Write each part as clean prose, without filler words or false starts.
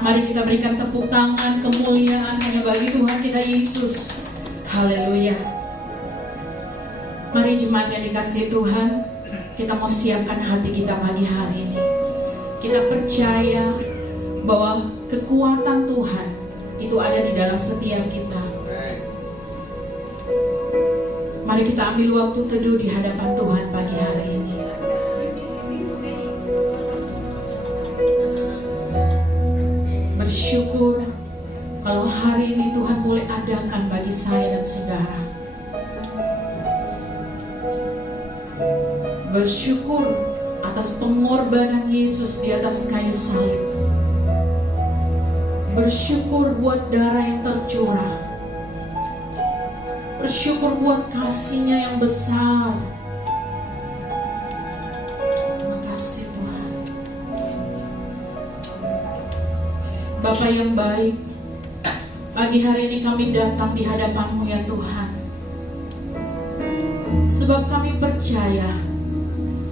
Mari kita berikan tepuk tangan kemuliaan hanya bagi Tuhan kita Yesus. Haleluya. Mari jemaat yang dikasihi Tuhan, kita mau siapkan hati kita pagi hari ini. Kita percaya bahwa kekuatan Tuhan itu ada di dalam setiap kita. Mari kita ambil waktu teduh di hadapan Tuhan pagi hari ini. Bersyukur kalau hari ini Tuhan boleh adakan bagi saya dan saudara. Bersyukur atas pengorbanan Yesus di atas kayu salib. Bersyukur buat darah yang tercurah. Bersyukur buat kasih-Nya yang besar. Terima kasih Tuhan. Bapa yang baik, pagi hari ini kami datang di hadapan-Mu ya Tuhan. Sebab kami percaya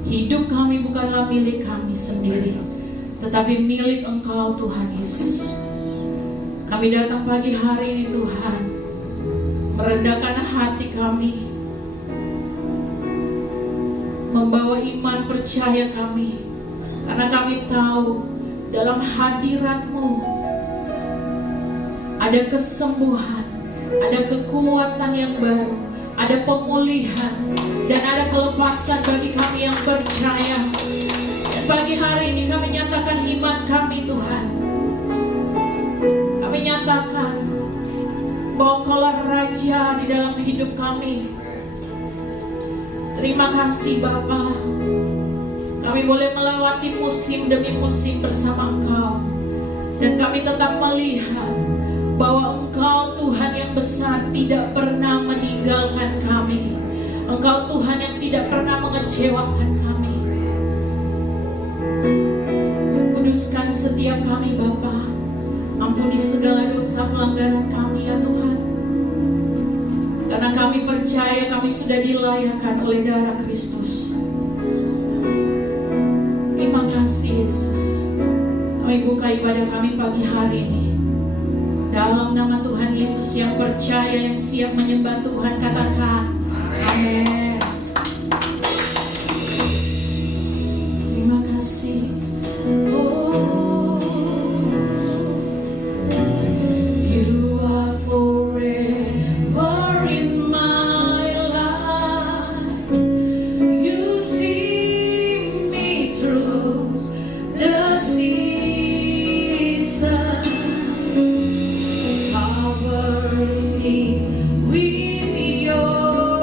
hidup kami bukanlah milik kami sendiri, tetapi milik Engkau Tuhan Yesus. Kami datang pagi hari ini Tuhan, merendahkan hati kami, membawa iman percaya kami, karena kami tahu dalam hadirat-Mu ada kesembuhan, ada kekuatan yang baru, ada pemulihan, dan ada kelepasan bagi kami yang percaya. Dan pagi hari ini kami nyatakan iman kami Tuhan. Kami nyatakan bahwa Engkaulah Raja di dalam hidup kami. Terima kasih Bapa. Kami boleh melewati musim demi musim bersama Engkau. Dan kami tetap melihat bahwa Engkau Tuhan yang besar tidak pernah meninggalkan kami. Engkau Tuhan yang tidak pernah mengecewakan kami. Kuduskan setiap kami Bapa. Ampuni segala dosa pelanggaran kami ya Tuhan. Karena kami percaya kami sudah dilayakkan oleh darah Kristus. Terima kasih Yesus. Kami buka ibadah kami pagi hari ini dalam nama Tuhan Yesus. Yang percaya, yang siap menyembah Tuhan, katakan amin. Terima kasih. You are forever in my life. You see me through the season. Cover me with your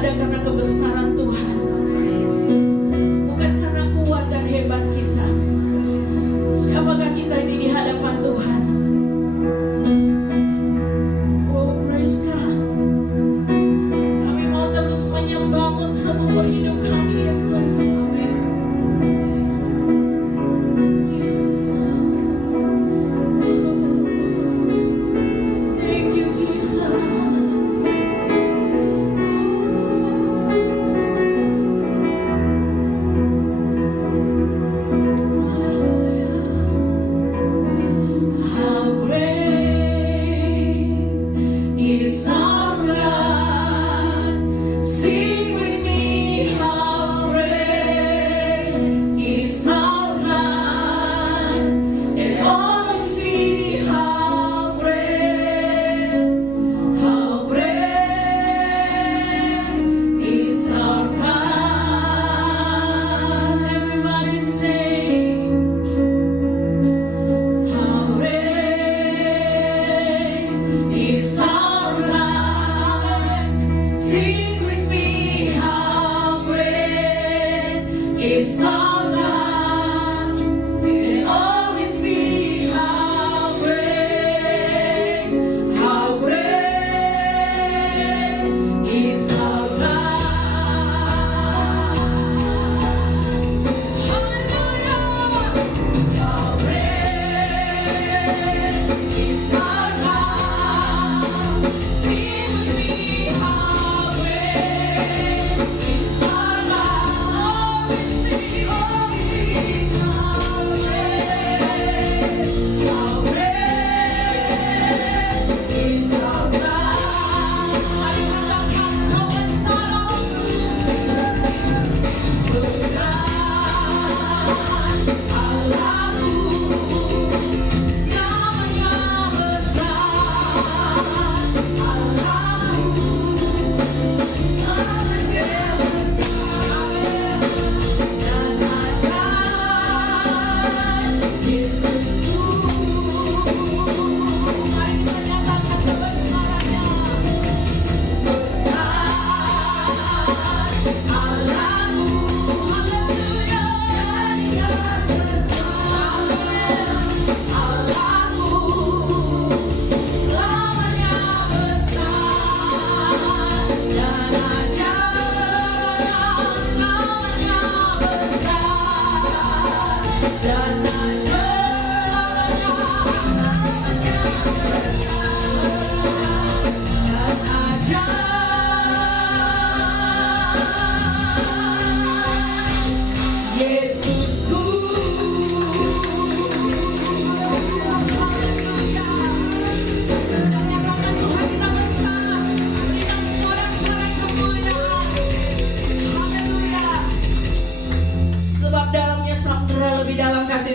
ada karena kebesaran Tuhan, bukan karena kuat dan hebat kita. Siapakah kita ini di hadapan Tuhan? Oh, praise God. Kami mau terus menyembah-Mu seumur hidup kami, Yesus. Yesus. Thank you, Jesus.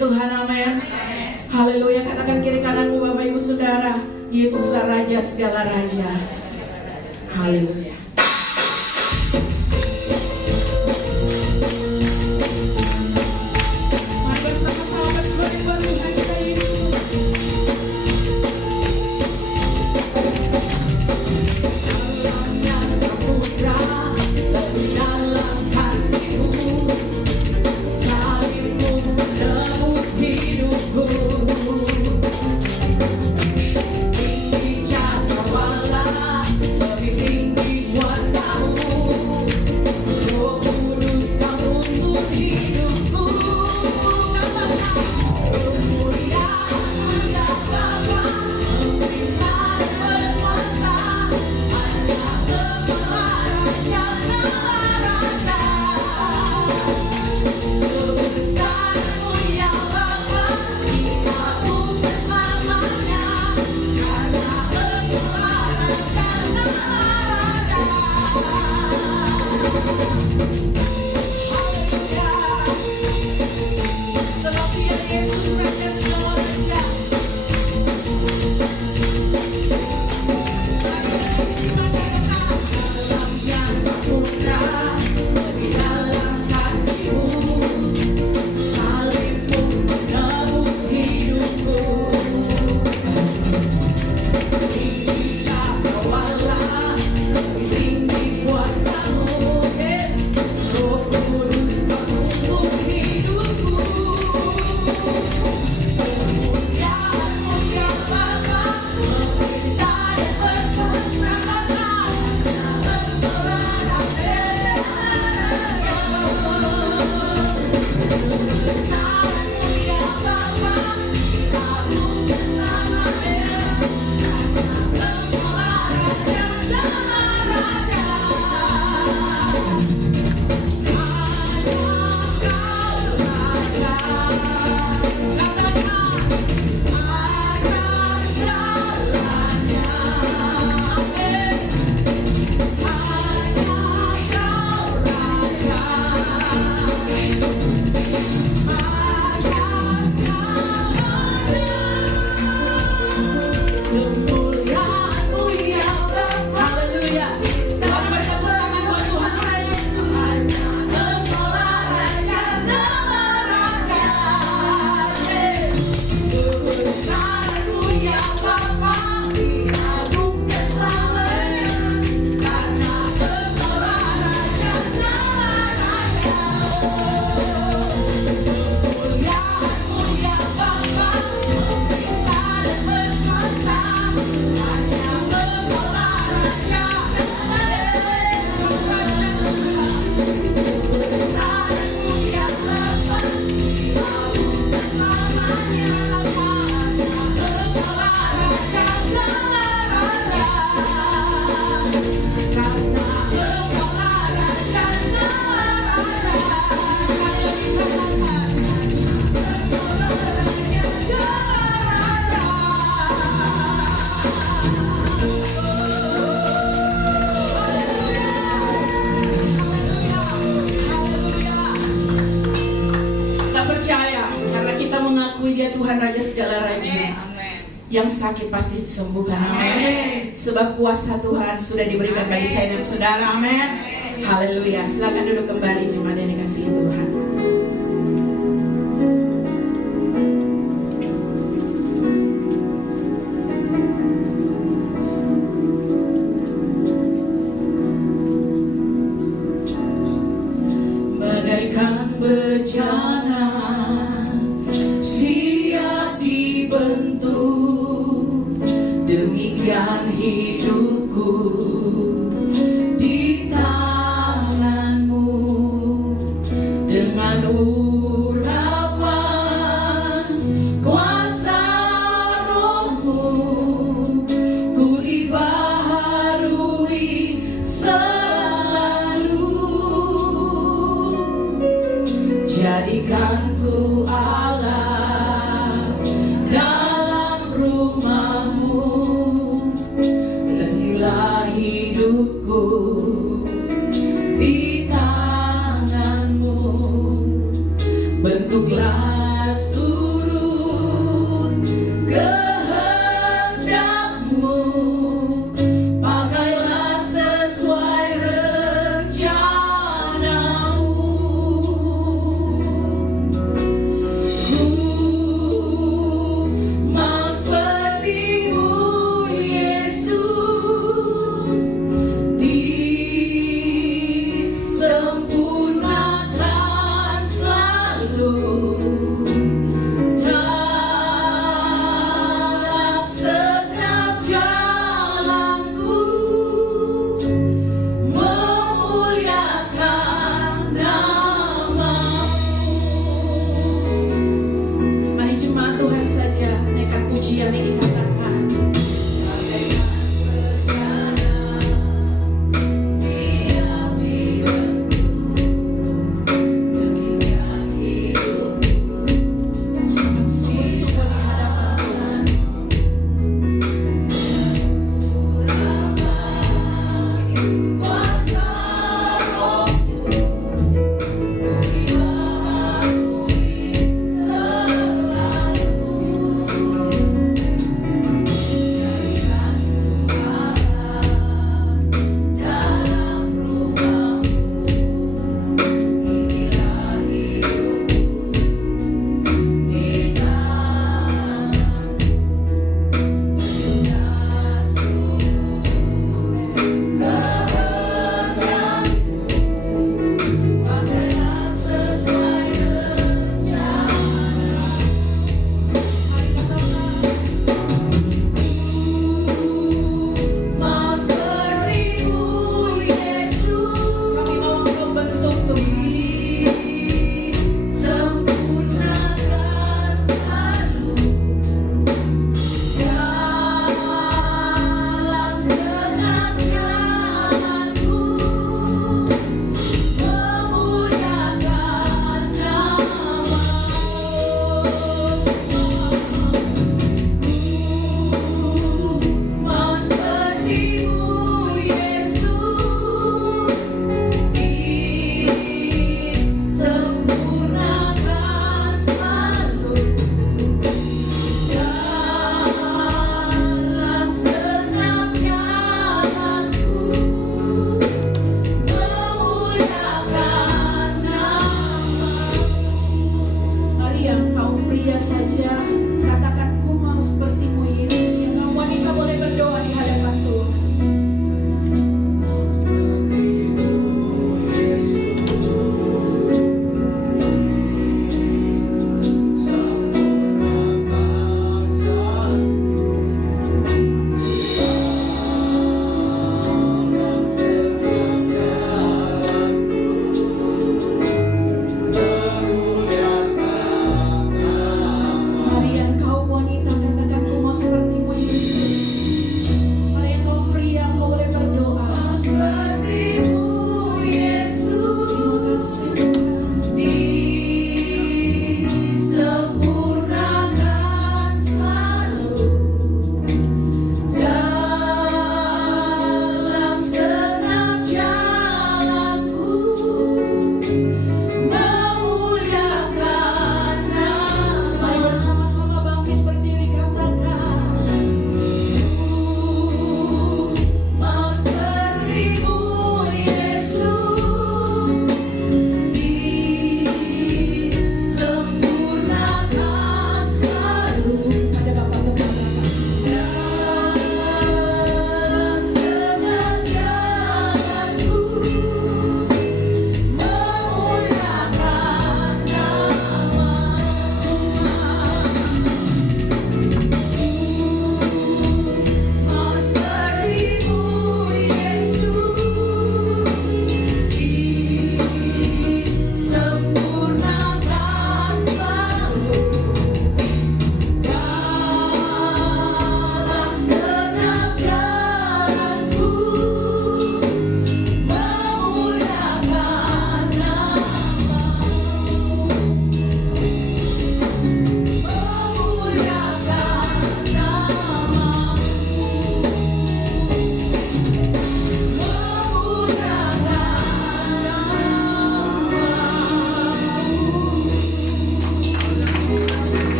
Tuhan, amin. Haleluya. Katakan kiri kananmu, Bapak Ibu Saudara, Yesuslah Raja segala raja. Haleluya. Mari bersama-sama bersuara Tuhan kita Yesus. Dalamnya samudra, lebih dalam kasih-Mu. Hidupku tinggi cakrawala, lebih tinggi kuasa-Mu. Roh Kudus Kau tuntun hidupku. Kemuliaan Bapa, Bapa berkuasa, Anda Kepala Raja segala raja. Kebesaran-Mu ya Bapa, kita bukan selamanya, karena Engkau segala raja. Haleluya. Sebab Dia Yesus Raja segala raja. Dalamnya samudra, lebih dalam kasih-Mu. Salib-Mu menebus hidupku. Tinggi cakrawala, lebih tinggi kuasa-Mu. ya Tuhan Raja segala raja. Yang sakit pasti disembuhkan, amin. Sebab kuasa Tuhan sudah diberikan bagi saya dan saudara, amin. Haleluya. Silakan duduk kembali jemaat yang dikasihi Tuhan. Bagaikan bejana siap dibentuk, demikian hidupku di tanganmu. Dengan urapan kuasa rohmu, ku dibaharui selalu. Jadikanku Allah dalam rumahmu, inilah hidupku di tanganmu. Bentuklah turun kehendakmu, pakailah sesuai rencanamu. Mau seperti-Mu Yesus, disempurnakan selalu.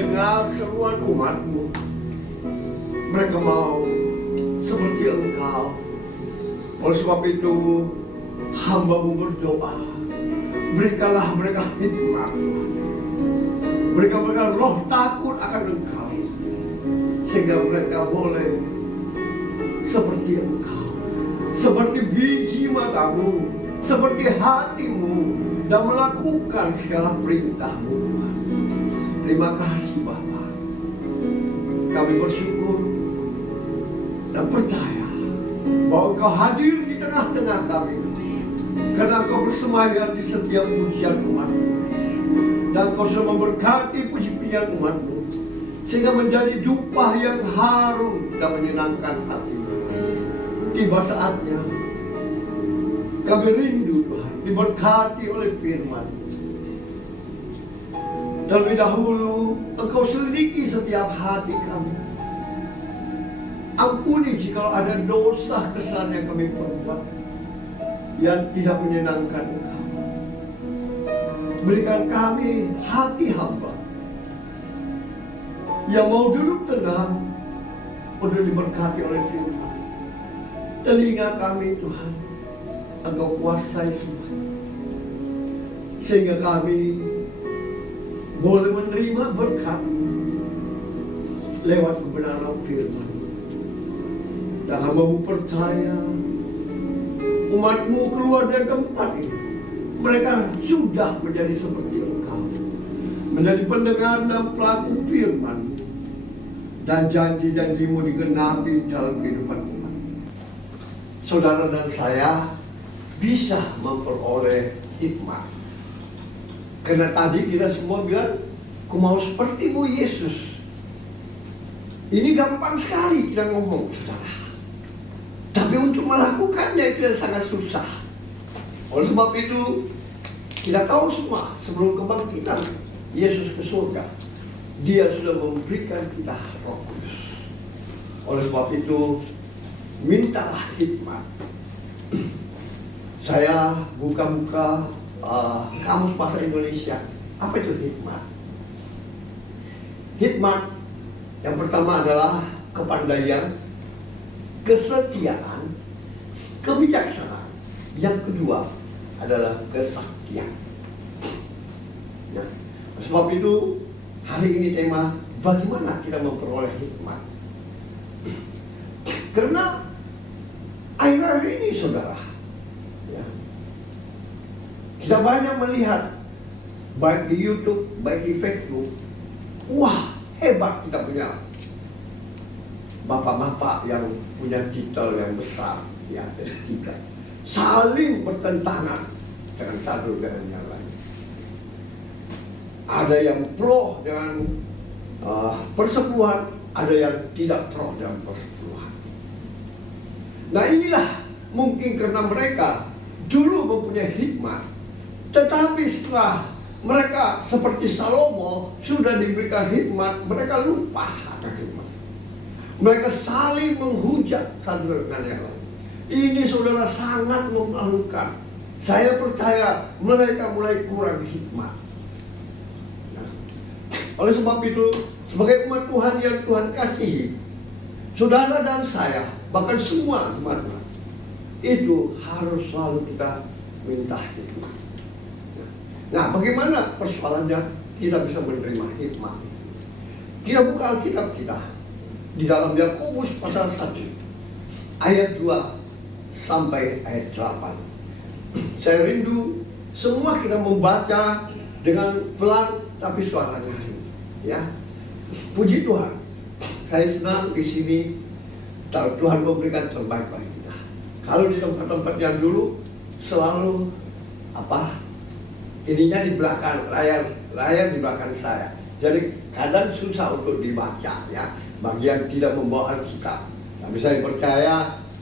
mendengar seruan umat-Mu. Mereka mau seperti Engkau. Oleh sebab itu, hamba-Mu berdoa, berikanlah mereka hikmat, berikan mereka roh takut akan Engkau, sehingga mereka boleh seperti Engkau, seperti biji mata-Mu, seperti hati-Mu, dan melakukan segala perintah-Mu. Terima kasih Bapa. Kami bersyukur dan percaya bahwa Engkau hadir di tengah-tengah kami, karena Engkau bersemayam di setiap pujian umat-Mu, dan Engkau sudah memberkati puji-pujian umat-Mu, sehingga menjadi jubah yang harum dan menyenangkan hati-Mu. Tiba saatnya kami rindu Tuhan diberkati oleh firman-Mu. Terlebih dahulu Engkau selidiki setiap hati kami. Ampuni jika ada dosa kesalahan yang kami perbuat yang tidak menyenangkan Engkau. Berikan kami hati hamba yang mau duduk tenang untuk diberkati oleh firman. Telinga kami Tuhan, Engkau kuasai semua, sehingga kami boleh menerima berkat lewat kebenaran firman. Dan hamba-Mu percaya umat-Mu keluar dari tempat ini, mereka sudah menjadi seperti Engkau, menjadi pendengar dan pelaku firman, dan janji-janji-Mu digenapi dalam kehidupan umat. Saudara dan saya bisa memperoleh hikmat, karena tadi kita semua bilang, "Ku mau seperti-Mu Yesus." Ini gampang sekali kita ngomong, saudara. Tapi untuk melakukannya itu yang sangat susah. Oleh sebab itu, kita tahu semua sebelum kebangkitan Yesus ke surga, Dia sudah memberikan kita Roh Kudus. Oleh sebab itu, mintalah hikmat. Saya buka-buka kamus bahasa Indonesia. Apa itu hikmat? Hikmat yang pertama adalah kepandaian, kesetiaan, kebijaksanaan. Yang kedua adalah kesaktian. Nah, sebab itu hari ini tema bagaimana kita memperoleh hikmat. Karena akhir-akhir ini saudara, ya, kita banyak melihat baik di YouTube, baik di Facebook, wah hebat kita punya bapak-bapak yang punya titel yang besar, ya, S3, saling bertentangan dengan satu dengan yang lain. Ada yang pro dengan persepuluhan, ada yang tidak pro dengan persepuluhan. Nah inilah mungkin karena mereka dulu mempunyai hikmat, tetapi setelah mereka seperti Salomo sudah diberikan hikmat, mereka lupa akan hikmat. Mereka saling menghujat satu dengan yang lain. Ini saudara sangat memalukan. Saya percaya mereka mulai kurang hikmat. Nah, oleh sebab itu, sebagai umat Tuhan yang Tuhan kasihi, saudara dan saya, bahkan semua teman-teman, itu harus selalu kita minta hikmat. Nah, bagaimana persoalannya kita bisa menerima hikmat? Kita buka Alkitab kita di dalam Yakobus pasal 1 ayat 2 sampai ayat 8. Saya rindu semua kita membaca dengan pelan tapi suaranya ringan, ya. Puji Tuhan, saya senang di sini Tuhan memberikan terbaik bagi kita. Kalau di tempat-tempat yang dulu selalu ininya di belakang layar di belakang saya, jadi kadang susah untuk dibaca, ya, bagi yang tidak membawa Alkitab. Tapi saya percaya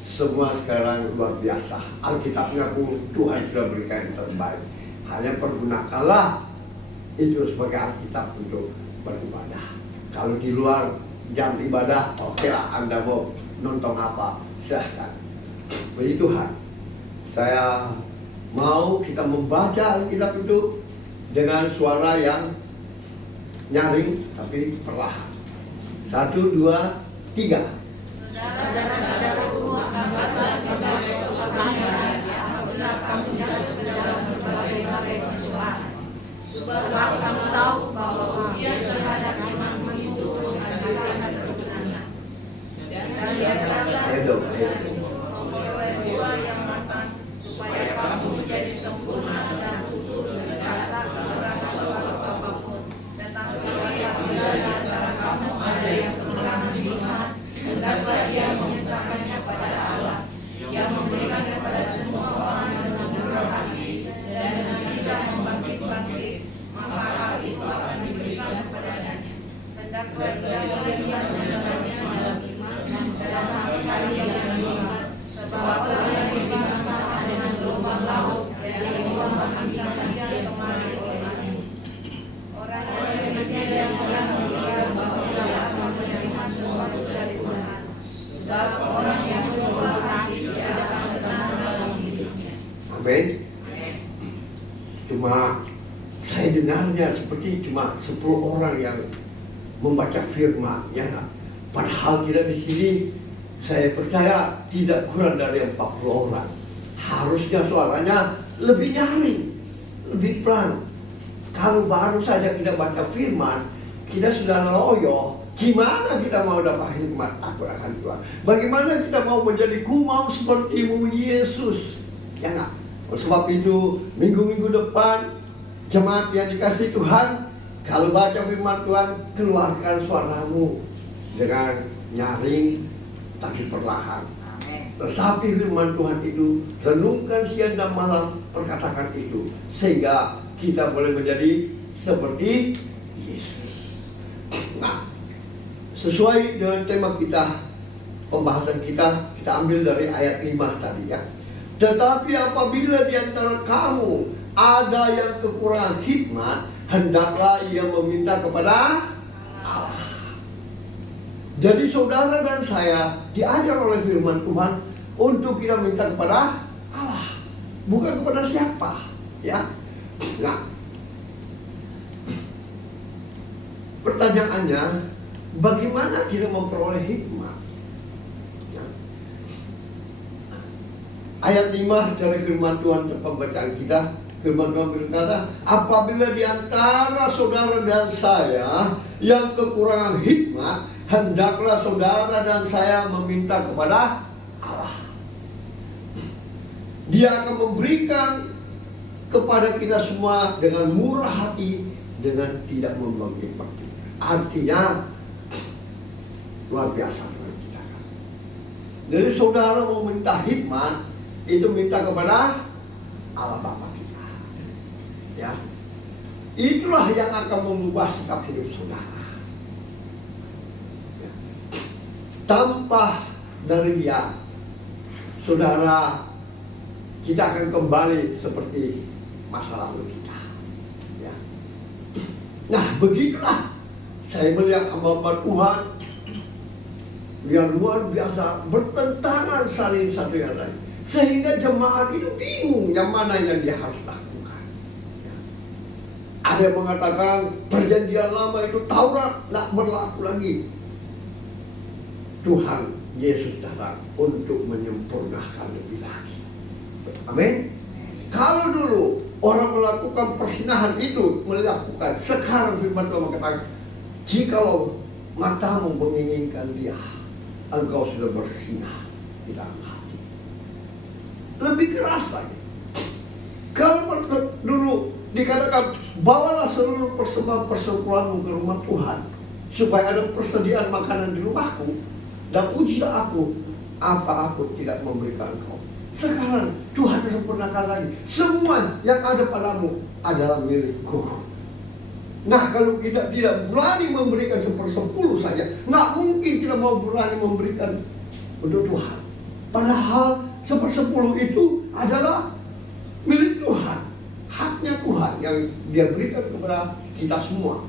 semua sekarang luar biasa. Alkitabnya pun Tuhan sudah berikan yang terbaik. Hanya pergunakanlah itu sebagai Alkitab untuk beribadah. Kalau di luar jam ibadah, oke lah, Anda mau nonton apa, silahkan. Puji Tuhan, saya mau kita membaca Alkitab itu dengan suara yang nyaring tapi perlahan. 1, 2, 3. Saudara-saudaraku, anggaplah sebagai suatu pelajaran apabila kamu jatuh ke dalam berbagai pencobaan. Sebab kamu tahu bahwa ujian terhadap imanmu itu menghasilkan keturunan. Dan lihatlah memperoleh buah yang matang, supaya kamu menjadi sempurna dan utuh dan tak kekurangan sesuatu apapun. Dan apabila di antara kamu ada yang kekurangan iman, hendaklah ia memintakannya kepada Allah, yang memberikan kepada semua orang yang bermurah hati dan yang tidak membangkit-bangkit, maka hal itu akan diberikan kepadanya. Hendaklah ia memintakannya dalam iman dan sama sekali dalam iman, sebab orang yang dibangsa dengan gelombang laut yang membahagiakan dia kemari oleh angin. Orang yang demikian jangan mengira bahwa dia akan menerima sesuatu dari Tuhan, sebab orang yang berbuat hati tidak akan tenang dalam hidupnya. Amin. Cuma saya dengarnya seperti cuma 10 orang yang membaca firman, ya. Padahal tidak di sini. Saya percaya tidak kurang dari 40 orang. Harusnya suaranya lebih nyaring, lebih pelan. Kalau baru saja kita baca firman, kita sudah loyo. Gimana kita mau dapat hikmat akan Tuhan? Bagaimana kita mau menjadi kumau sepertimu Yesus? Ya enggak? Sebab itu minggu-minggu depan jemaat yang dikasih Tuhan, kalau baca firman Tuhan, keluarkan suaramu dengan nyaring tapi perlahan. Resapi firman Tuhan itu, renungkan siang dan malam, perkatakan itu, sehingga kita boleh menjadi seperti Yesus. Nah, sesuai dengan tema kita, pembahasan kita ambil dari ayat 5 tadi, ya. Tetapi apabila di antara kamu ada yang kekurangan hikmat, hendaklah ia meminta kepada Allah. Jadi saudara dan saya diajar oleh firman Tuhan untuk kita minta kepada Allah, bukan kepada siapa, ya. Nah, pertanyaannya, bagaimana kita memperoleh hikmat? Ya. Ayat 5 dari firman Tuhan untuk pembacaan kita, firman Tuhan berkata, apabila di antara saudara dan saya yang kekurangan hikmat, hendaklah saudara dan saya meminta kepada Allah. Dia akan memberikan kepada kita semua dengan murah hati, dengan tidak membangkit-bangkit. Artinya luar biasa Tuhan kita. Jadi saudara mau minta hikmat, itu minta kepada Allah Bapa kita. Ya, itulah yang akan mengubah sikap hidup saudara. Tanpa dari Dia, saudara, kita akan kembali seperti masa lalu kita. Ya. Nah, begitulah saya melihat hamba Tuhan yang luar biasa bertentangan saling satu yang lain, sehingga jemaat itu bingung yang mana yang dia harus lakukan. Ya. Ada yang mengatakan perjanjian lama itu Taurat tidak berlaku lagi. Tuhan Yesus datang untuk menyempurnakan lebih lagi. Amin. Kalau dulu orang melakukan persinahan itu melakukan, sekarang firman Tuhan mengatakan, jikalau matamu menginginkan Dia, engkau sudah bersinah di dalam hati. Lebih keras lagi. Kalau dulu dikatakan, bawalah seluruh persembahan persekutuanmu ke rumah Tuhan, supaya ada persediaan makanan di rumahku, dan ujilah aku, apa aku tidak memberikan engkau. Sekarang Tuhan sempurnakan lagi. Semua yang ada padamu adalah milikku. Nah, kalau kita tidak berani memberikan 1/10 saja, nggak mungkin kita mau berani memberikan untuk Tuhan. Padahal 1/10 itu adalah milik Tuhan, haknya Tuhan yang Dia berikan kepada kita semua.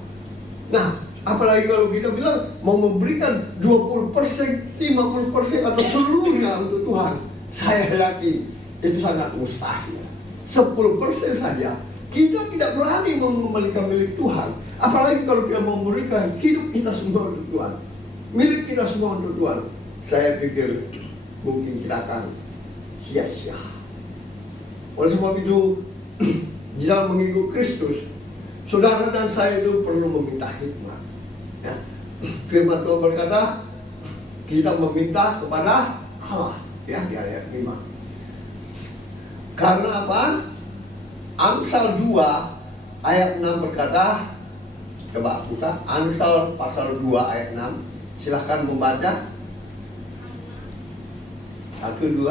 Nah, apalagi kalau kita bilang mau memberikan 20%, 50% atau seluruhnya untuk Tuhan, saya yakin itu sangat mustahil. 10% saja kita tidak berani mengembalikan milik Tuhan. Apalagi kalau kita memberikan hidup kita semua untuk Tuhan, milik kita semua untuk Tuhan. Saya pikir mungkin kita akan sia-sia. Oleh sebab itu, di dalam mengikut Kristus, saudara dan saya itu perlu meminta hikmat. Ya. Firman Tuhan berkata, kita meminta kepada Allah, ya, di ayat 5. Karena apa? Amsal 2 ayat 6 berkata, coba buka Amsal pasal 2 ayat 6. Silahkan membaca. 1, 2.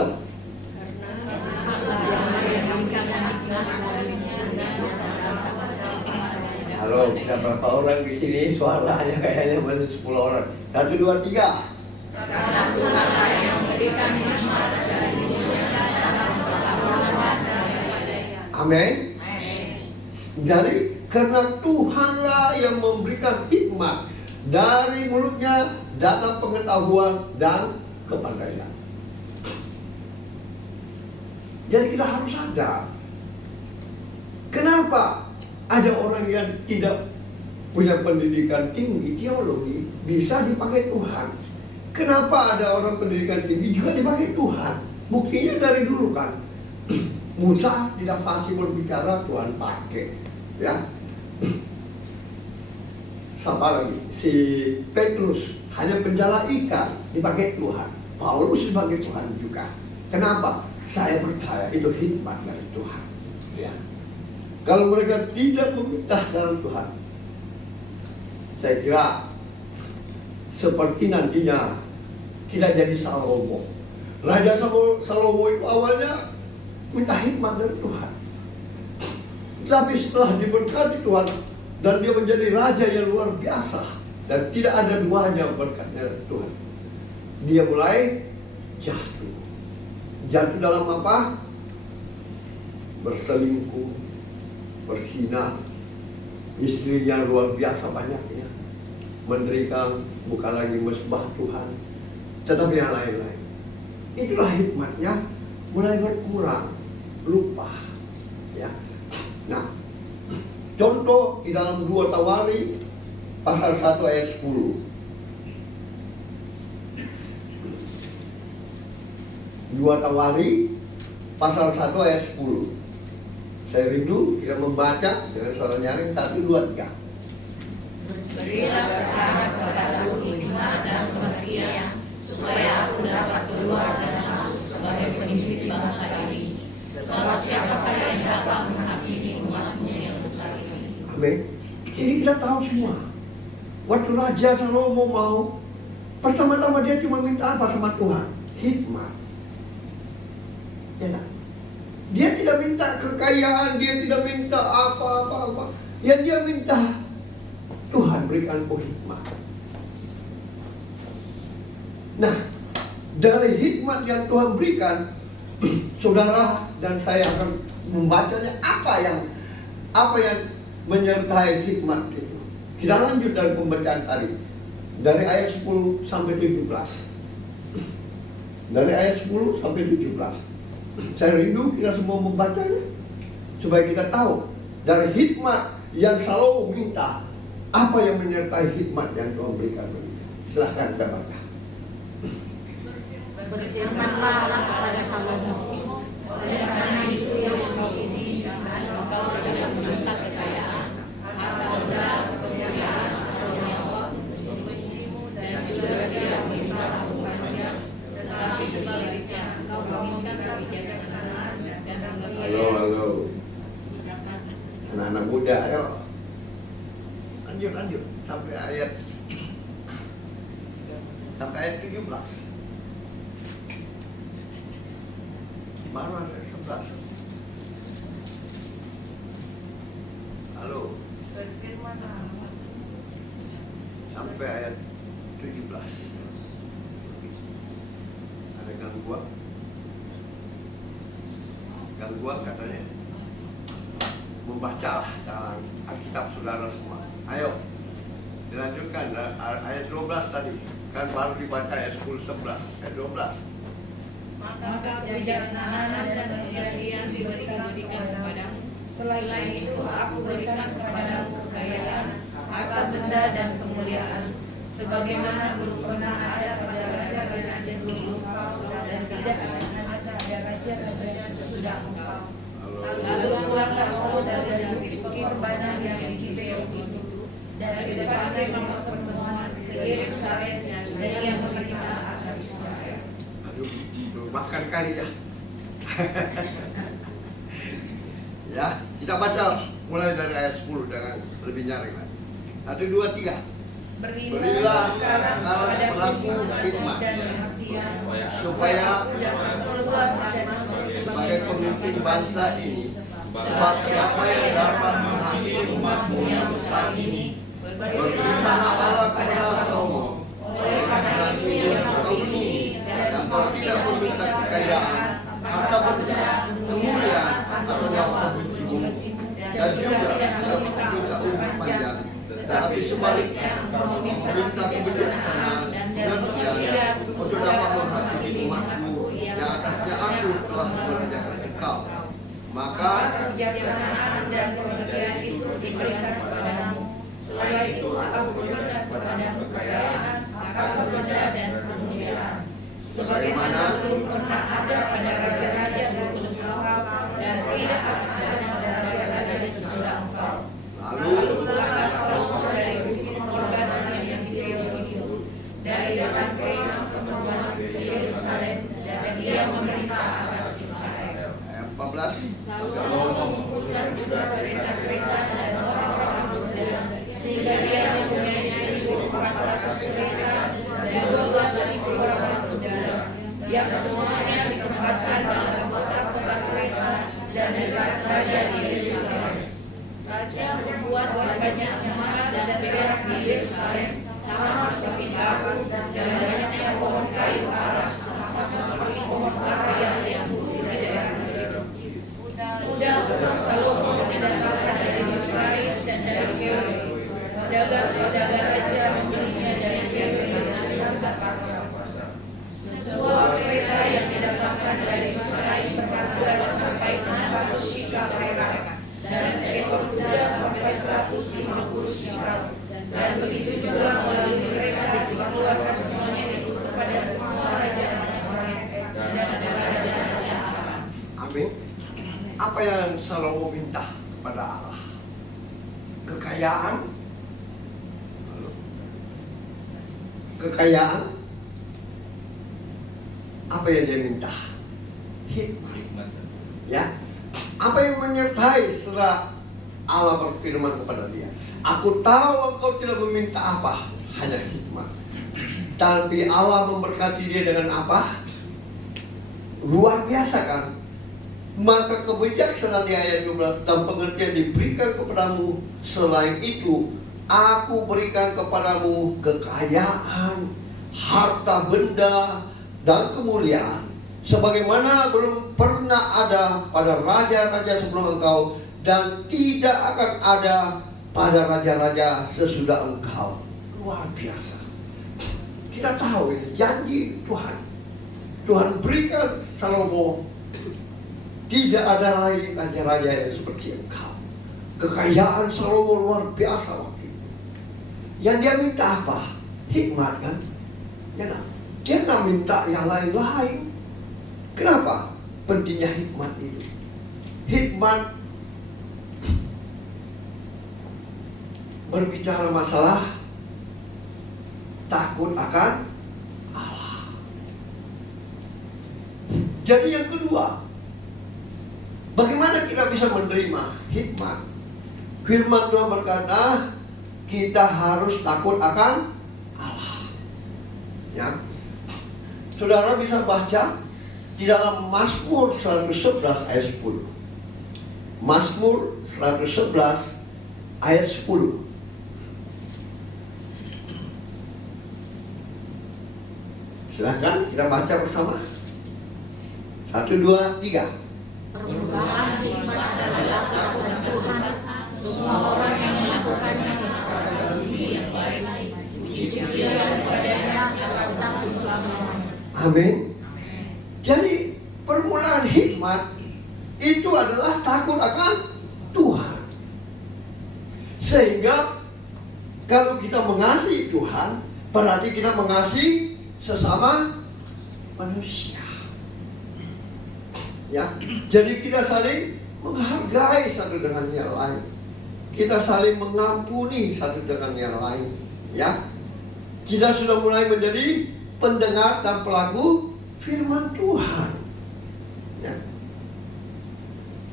Halo, ada berapa orang di sini? Suaranya kayaknya baru 10 orang. 1, 2, 3. Karena Tuhanlah yang memberikan nikmat dari dunia dan pertolongan daripadanya. Amin. Jadi karena Tuhanlah yang memberikan hikmat dari mulutnya dalam pengetahuan dan kepandaian. Jadi kita harus sadar, kenapa ada orang yang tidak punya pendidikan tinggi teologi bisa dipakai Tuhan? Kenapa ada orang pendidikan tinggi juga dipakai Tuhan? Buktinya dari dulu kan, Musa tidak pasti berbicara, Tuhan pakai, ya. Siapa lagi? Si Petrus hanya penjala ikan dipakai Tuhan. Paulus sebagai Tuhan juga. Kenapa? Saya percaya itu hikmat dari Tuhan. Ya. Kalau mereka tidak meminta dalam Tuhan, saya kira seperti nantinya tidak jadi Salomo. Raja Salomo itu awalnya minta hikmat dari Tuhan. Tapi setelah diberkati Tuhan dan dia menjadi raja yang luar biasa dan tidak ada duanya berkatnya dari Tuhan, dia mulai jatuh. Jatuh dalam apa? Berselingkuh, bersinah, istrinya luar biasa banyaknya, mendirikan bukan lagi mesbah Tuhan, tetapi yang lain-lain. Itulah hikmatnya mulai berkurang, lupa. Ya. Nah, contoh di dalam 2 Tawari pasal 1 ayat 10. 2 Tawari pasal 1 ayat 10. Saya rindu kita membaca dengan suara nyaring. 1, 2, 3. Berilah sekarang kepadaku hikmat dan pengertian, supaya aku dapat keluar dan masuk sebagai pemimpin bangsa ini. Sebab siapakah yang dapat menghakimi umatmu yang besar ini? Amin. Ini kita tahu semua. Waktu Raja Salomo mau, pertama-tama dia cuma minta apa sama Tuhan? Hikmat. Ya, nah. Dia tidak minta kekayaan, dia tidak minta apa-apa. Yang dia minta, Tuhan berikan aku hikmat. Nah, dari hikmat yang Tuhan berikan, saudara dan saya akan membacanya apa yang menyertai hikmat itu. Kita lanjut dari pembacaan tadi, dari ayat 10 sampai 17. Dari ayat 10 sampai 17. Saya rindu kita semua membacanya supaya kita tahu dari hikmat yang Salomo minta, apa yang menyertai hikmat yang Tuhan berikan. Silahkan kita baca. Berfirmanlah Allah kepada Salomo, oleh karena itu yang kau ini jangan engkau tidak meminta kekayaan, harta benda, kemuliaan, atau nyawa untuk membencimu, dan juga tidak meminta banyak, tetapi sebaliknya engkau meminta kebijaksanaan dan Halo. Anak-anak muda, ayo. Lanjut sampai ayat 17. Baru ayat 11. Halo. Sampai ayat 17. Ada gangguan katanya. Membacalah dalam Alkitab saudara semua. Ayo, dilanjutkan ayat 12 tadi. Kan baru dibaca ayat 10, 11, ayat 12. Maka kebijaksanaan dan kejadian diberikan kepadamu, Selain itu aku berikan kepadamu kekayaan, harta benda dan kemuliaan, sebagaimana belum pernah ada pada raja-raja sebelum engkau dan tidak akan ada pada raja-raja sesudah engkau. Lalu pulanglah Saul dari bukit perbanan yang di Gibeon itu, dari depan kemah pertemuan ke Yerusalem, dan ia memerintah atas Israel. Aduh, makan kali dah. Ya, kita baca mulai dari ayat 10 dengan lebih nyaring lagi. 1, 2, 3. Berilah sekarang kepadaku hikmat, supaya sebagai pemimpin bangsa ini, sebab siapa yang dapat menghakimi umatmu yang besar ini, berfirmanlah Allah kepada Salomo, oleh karena itu yang engkau tinggi, dan engkau tidak meminta kekayaan, harta benda, kemuliaan, atau nyawa benci, dan juga tidak meminta umur panjang, tetapi sebaliknya engkau meminta kebijaksanaan dan pengertian untuk dapat menghakimi umatmu yang atasnya aku telah mengerjakan engkau. Maka kebijaksanaan dan pengertian itu diberikan kepadamu. Selain itu aku berikan kepadamu kekayaan, harta benda dan kemuliaan, sebagaimana belum pernah ada pada raja-raja sebelum engkau dan tidak akan ada pada raja-raja sesudah engkau. Lalu pulanglah Salomo dari bukit pengorbanan yang di Gibeon itu, dari depan kemah pertemuan ke Yerusalem, dan ia memerintah atas Israel. ayat 14. Salomo mengumpulkan juga kereta-kereta dan orang-orang muda, sehingga dia mempunyai 1.400 kereta dan 12.000 orang muda, yang semuanya ditempatkan dalam kota-kota kereta dan dekat raja di Yerusalem. Raja membuat banyak emas dan perak di Yerusalem, sama seperti batu, dan banyaknya pohon kayu aras, sama seperti pohon ara yang tumbuh di daerah itu. Mudah Salomo didatangkan dari Israel dan dari Gibeon. Saudagar-saudagar raja membelinya dari Gibeon dan pasar. Sebuah kereta yang didatangkan dari Israel berharga sampai 600 shikal perak, dan seekor kuda sampai 150 shikal. Dan begitu juga melalui mereka dikeluarkan semuanya itu kepada semua raja dan raja. Amin. Apa yang Salomo minta kepada Allah? Kekayaan. Lalu, kekayaan. Apa yang dia minta? Hikmat. Ya. Apa yang menyertai setelah Allah berfirman kepada dia? Aku tahu engkau tidak meminta apa, hanya hikmat. Tapi Allah memberkati dia dengan apa? Luar biasa kan? Maka kebijaksanaan di ayat 12 dan pengertian diberikan kepadamu. Selain itu, aku berikan kepadamu kekayaan, harta benda, dan kemuliaan, sebagaimana belum pernah ada pada raja-raja sebelum engkau, dan tidak akan ada pada raja-raja sesudah engkau. Luar biasa. Kita tahu ini janji Tuhan. Tuhan berikan Salomo, tidak ada lagi raja-raja yang seperti engkau. Kekayaan Salomo luar biasa waktu itu. Yang dia minta apa? Hikmat kan? Ya kan? Dia nggak minta yang lain-lain. Kenapa? Pentingnya hikmat itu. Hikmat berbicara masalah takut akan Allah. Jadi yang kedua, bagaimana kita bisa menerima hikmat? Firman Tuhan berkata, kita harus takut akan Allah. Ya. Saudara bisa baca di dalam Mazmur 111 ayat 10. Mazmur 111 ayat 10. Silakan kita baca bersama. 1, 2, 3. Perubahan hikmat adalah ketakutan Tuhan. Semua orang yang melakukannya mendapatkan budi yang baik. Puji-pujian kepadanya akan takut untuk selamanya. Amin. Jadi permulaan hikmat itu adalah takut akan Sehingga kalau kita mengasihi Tuhan, berarti kita mengasihi sesama manusia. Ya, jadi kita saling menghargai satu dengan yang lain. Kita saling mengampuni satu dengan yang lain. Ya, kita sudah mulai menjadi pendengar dan pelaku firman Tuhan. Ya.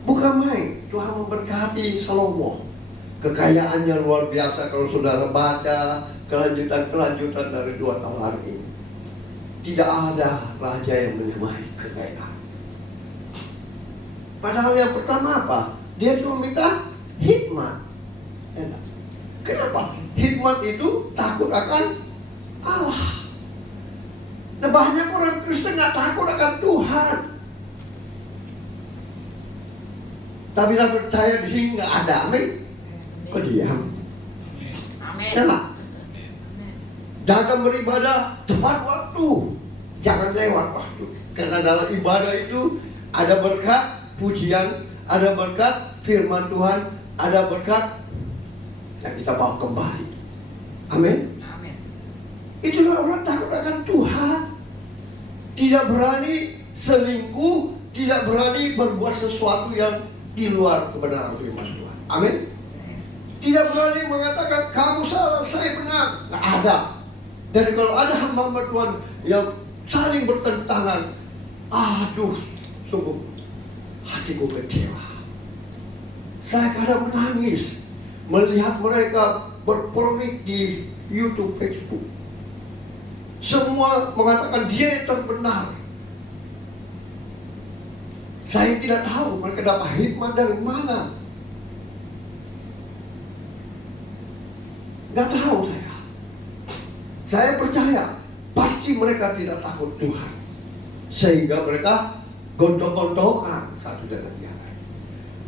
Bukan main, Tuhan memberkati Salomo. Kekayaannya luar biasa kalau saudara baca kelanjutan dari 2 tawaran ini. Tidak ada raja yang menyamai kekayaan. Padahal yang pertama apa? Dia cuma minta hikmat. Kenapa? Hikmat itu takut akan Allah. Nah, banyak orang Kristen nggak takut akan Tuhan. Tapi saya percaya di sini nggak ada, amin. Kok diam? Amin. Nah, datang beribadah tepat waktu, jangan lewat waktu. Karena dalam ibadah itu ada berkat pujian, ada berkat firman Tuhan, ada berkat yang kita bawa kembali. Amin. Amin. Itulah orang takut akan Tuhan. Tidak berani selingkuh, tidak berani berbuat sesuatu yang di luar kebenaran firman Tuhan. Amin. Tidak berani mengatakan kamu salah, saya benar. Nggak ada. Dan kalau ada hamba-hamba Tuhan yang saling bertentangan, aduh, sungguh hatiku kecewa. Saya kadang menangis melihat mereka berpolemik di YouTube, Facebook. Semua mengatakan dia yang terbenar. Saya tidak tahu mereka dapat hikmat dari mana. Nggak tahu saya. Saya percaya pasti mereka tidak takut Tuhan, sehingga mereka gontok-gontokan satu dengan yang lain.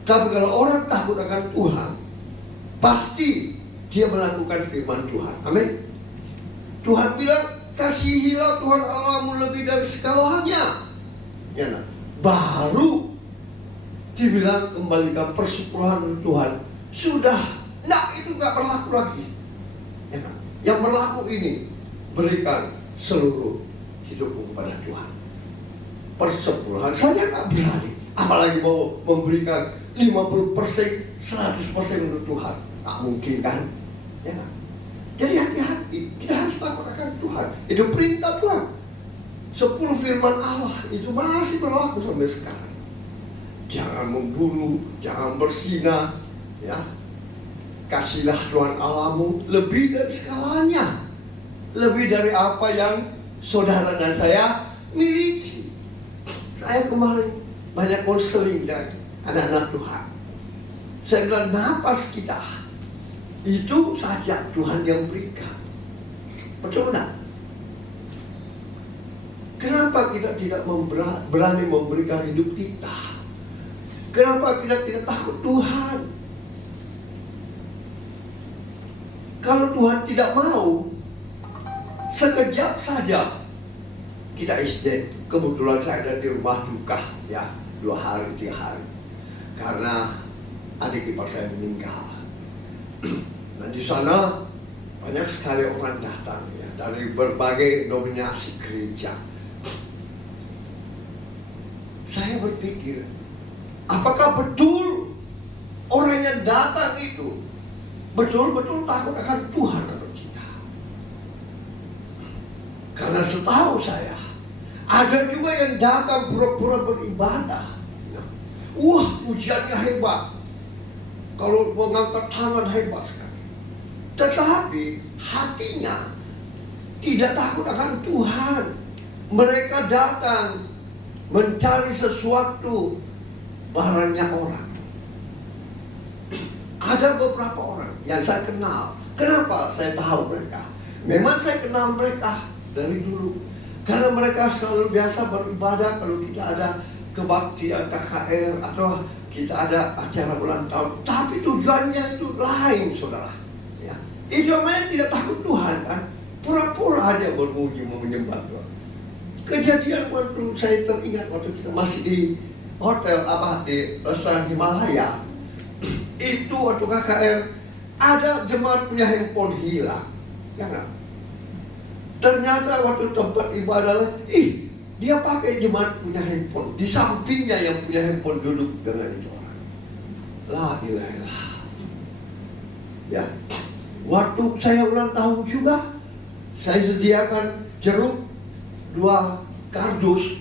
Tapi kalau orang takut akan Tuhan, pasti dia melakukan firman Tuhan. Amin. Tuhan bilang, kasihilah Tuhan Allahmu lebih dari segalanya. Ya, nah. Baru dibilang kembalikan persepuluhan Tuhan. Sudah, itu nggak berlaku lagi. Ya, nah. Yang berlaku ini, berikan seluruh hidupmu kepada Tuhan. Persepuluhan saja nggak berani, apalagi mau memberikan 50%, 100% untuk Tuhan. Nggak mungkin kan? Ya kan? Jadi hati-hati, kita harus takut akan Tuhan. Itu perintah Tuhan. 10 firman Allah itu masih berlaku sampai sekarang. Jangan membunuh, jangan berzina, ya. Kasihlah Tuhan Allahmu lebih dari segalanya, lebih dari apa yang saudara dan saya miliki. Saya kemarin banyak konseling dan anak-anak Tuhan. Saya bilang, napas kita itu saja Tuhan yang berikan. Betul enggak? Kenapa kita tidak berani memberikan hidup kita? Kenapa kita tidak takut Tuhan? Kalau Tuhan tidak mau, sekejap saja kita istirahat. Kebetulan saya ada di rumah duka, ya, 2 hari, 3 hari. Karena adik ipar saya meninggal. Nah, di sana banyak sekali orang datang, ya, dari berbagai dominasi gereja. Saya berpikir, apakah betul orang yang datang itu betul-betul takut akan Tuhan atau tidak? Karena setahu saya, ada juga yang datang pura-pura beribadah. Wah, pujiannya hebat. Kalau mengangkat tangan hebat sekali. Tetapi hatinya tidak takut akan Tuhan. Mereka datang mencari sesuatu barangnya orang. Ada beberapa orang yang saya kenal. Kenapa saya tahu mereka? Memang saya kenal mereka dari dulu. Karena mereka selalu biasa beribadah kalau kita ada kebaktian KKR atau kita ada acara ulang tahun. Tapi tujuannya itu lain, saudara. Ya. Itu namanya tidak takut Tuhan kan? Pura-pura aja bermuji menyembah Tuhan. Kejadian waktu saya teringat waktu kita masih di hotel di restoran Himalaya. Itu waktu KKR Ada jemaat punya handphone hilang, ya kan? Ternyata waktu tempat ibadah, dia pakai jemaat punya handphone. Di sampingnya yang punya handphone duduk dengan itu orang. La ilaha illallah. Ya, waktu saya ulang tahun juga, saya sediakan jeruk 2 kardus.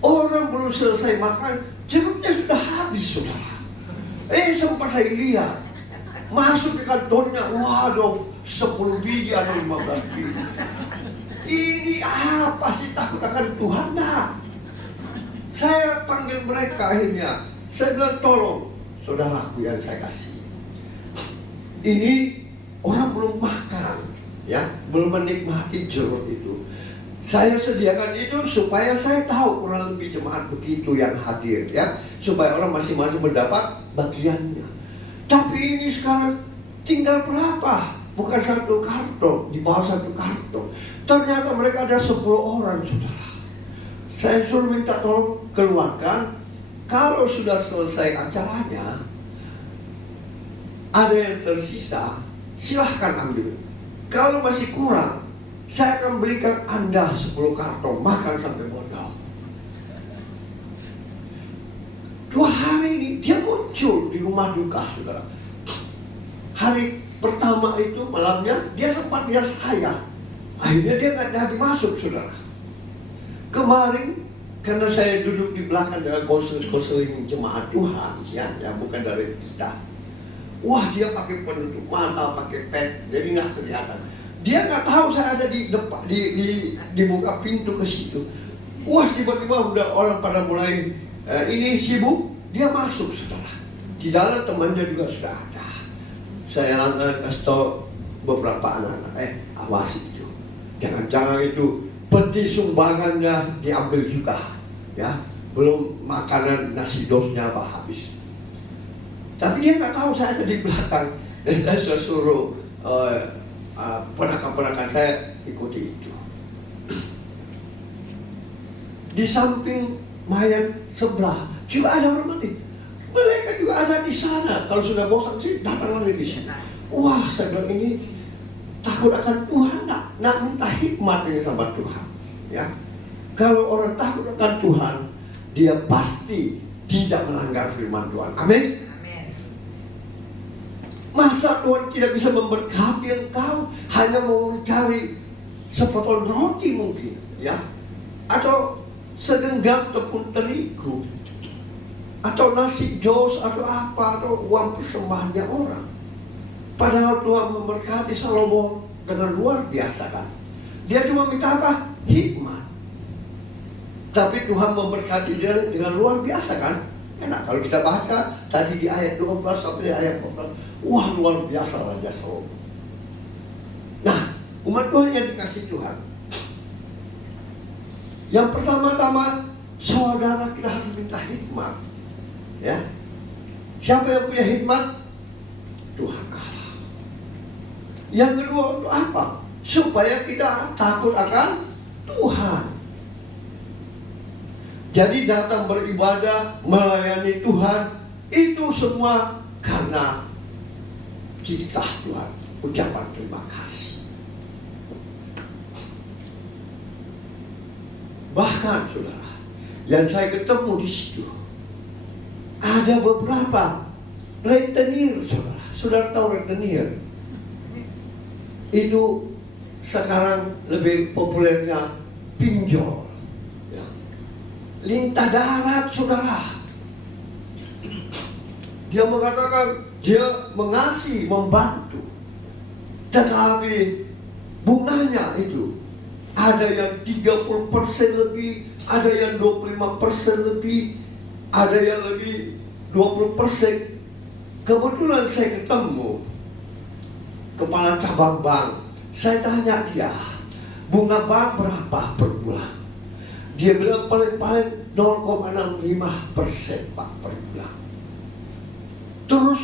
Orang belum selesai makan, jeruknya sudah habis, saudara. Sempat saya lihat, masuk di kantongnya, waduh, 10 biji atau 15 biji. Ini apa sih, takut akan Tuhan? Nah, saya panggil mereka akhirnya. Saya bilang, tolong, saudaraku yang saya kasih. Ini orang belum makan, ya, belum menikmati jeruk itu. Saya sediakan itu supaya saya tahu kurang lebih jemaat begitu yang hadir, ya, supaya orang masing-masing mendapat bagiannya. Tapi ini sekarang tinggal berapa? Bukan 1 karton, di bawah 1 karton. Ternyata mereka ada 10 orang, saudara. Saya suruh minta tolong keluarkan. Kalau sudah selesai acaranya, ada yang tersisa, silahkan ambil. Kalau masih kurang, saya akan berikan Anda 10 karton, makan sampai bodoh. 2 hari ini dia muncul di rumah duka, saudara. Hari pertama itu malamnya dia sempat lihat saya. Akhirnya dia nggak jadi masuk, saudara. Kemarin karena saya duduk di belakang dengan konseling jemaat Tuhan, ya bukan dari kita. Wah, dia pakai penutup mata, pakai pet, jadi nggak kelihatan. Dia nggak tahu saya ada di depan, di buka pintu ke situ. Wah, tiba-tiba udah orang pada mulai ini sibuk, dia masuk, saudara. Di dalam temannya juga sudah ada. Saya kasih tahu beberapa anak-anak, awasi itu. Jangan-jangan itu peti sumbangannya diambil juga, ya. Belum makanan nasi dosnya apa habis. Tapi dia nggak tahu saya ada di belakang. Dan saya suruh ponakan-ponakan saya ikuti itu. Di samping mayat sebelah juga ada orang mati. Mereka juga ada di sana. Kalau sudah bosan sih datang lagi di sana. Wah, saya bilang ini takut akan Tuhan, nak minta hikmat ini sama Tuhan. Ya, kalau orang takut akan Tuhan, dia pasti tidak melanggar firman Tuhan. Amin. Masa Tuhan tidak bisa memberkati engkau hanya mau mencari sepotong roti mungkin, ya, atau segenggam tepung terigu, atau nasi jos, atau apa, atau uang persembahannya orang. Padahal Tuhan memberkati Salomo dengan luar biasa, kan? Dia cuma minta apa? Hikmat. Tapi Tuhan memberkati dia dengan luar biasa, kan? Enak kalau kita baca tadi di ayat 12 sampai ayat 14. Wah, luar biasa Raja Salomo. Nah, umat Tuhan yang dikasih Tuhan, yang pertama-tama, saudara kita harus minta hikmat. Ya, siapa yang punya hikmat? Tuhan Allah. Yang kedua untuk apa? Supaya kita takut akan Tuhan. Jadi datang beribadah, melayani Tuhan, itu semua karena cinta Tuhan, ucapan terima kasih. Bahkan, saudara, yang saya ketemu di situ, ada beberapa rentenir, saudara. Saudara tahu rentenir? Itu sekarang lebih populernya pinjol. Ya. Lintah darat, saudara. Dia mengatakan dia mengasihi, membantu. Tetapi bunganya itu ada yang 30% lebih, ada yang 25% lebih, ada yang lebih 20%. Kebetulan saya ketemu kepala cabang bank. Saya tanya dia, bunga bank berapa per bulan? Dia bilang paling-paling 0,65% Pak per bulan. Terus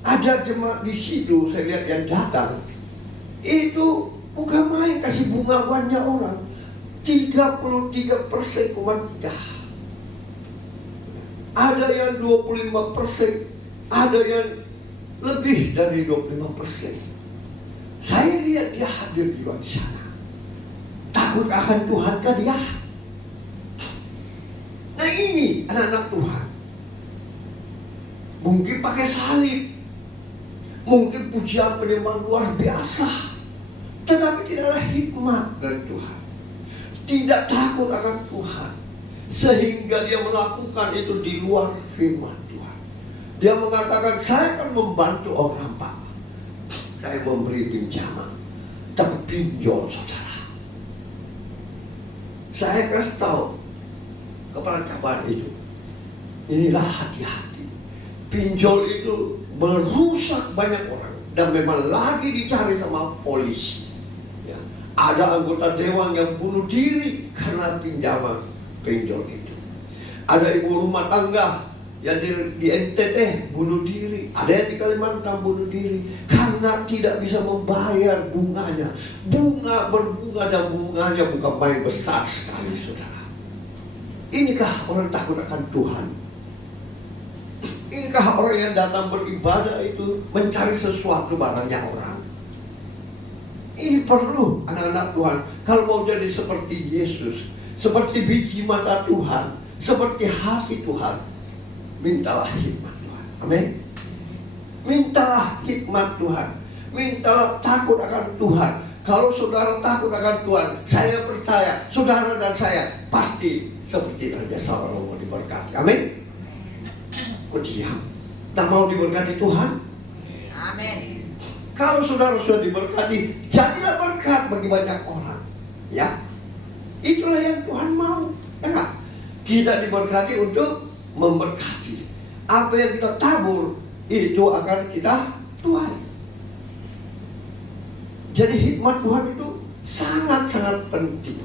ada jemaat di situ, saya lihat yang datang, itu bukan main kasih bunga banyak orang, 33,3%. Ada yang 25%, ada yang lebih dari 25%. Saya lihat dia hadir di sana. Takut akan Tuhan kah dia? Nah ini anak-anak Tuhan. Mungkin pakai salib, mungkin pujian penyembahan luar biasa, tetapi tidak ada hikmat dari Tuhan. Tidak takut akan Tuhan, sehingga dia melakukan itu di luar firman Tuhan. Dia mengatakan, saya akan membantu orang Pak. Saya memberi pinjaman, tapi pinjol saudara. Saya kasih tahu kepala cabang itu, inilah hati-hati. Pinjol itu merusak banyak orang dan memang lagi dicari sama polisi. Ya. Ada anggota dewan yang bunuh diri karena pinjaman pinjol itu. Ada ibu rumah tangga yang di NTT bunuh diri, ada yang di Kalimantan bunuh diri karena tidak bisa membayar bunganya. Bunga berbunga dan bunganya bukan main besar sekali, saudara. Inikah orang takut akan Tuhan? Inikah orang yang datang beribadah itu mencari sesuatu barangnya orang? Ini perlu anak-anak Tuhan. Kalau mau jadi seperti Yesus, seperti biji mata Tuhan, seperti hati Tuhan, mintalah hikmat Tuhan. Amin. Mintalah hikmat Tuhan. Mintalah takut akan Tuhan. Kalau saudara takut akan Tuhan, saya percaya saudara dan saya pasti seperti Raja Salomo diberkati. Amin. Kok diam? Tak mau diberkati Tuhan? Amin. Kalau saudara sudah diberkati, jadilah berkat bagi banyak orang. Ya, itulah yang Tuhan mau. Enggak? Kita diberkati untuk memberkati. Apa yang kita tabur itu akan kita tuai. Jadi hikmat Tuhan itu sangat-sangat penting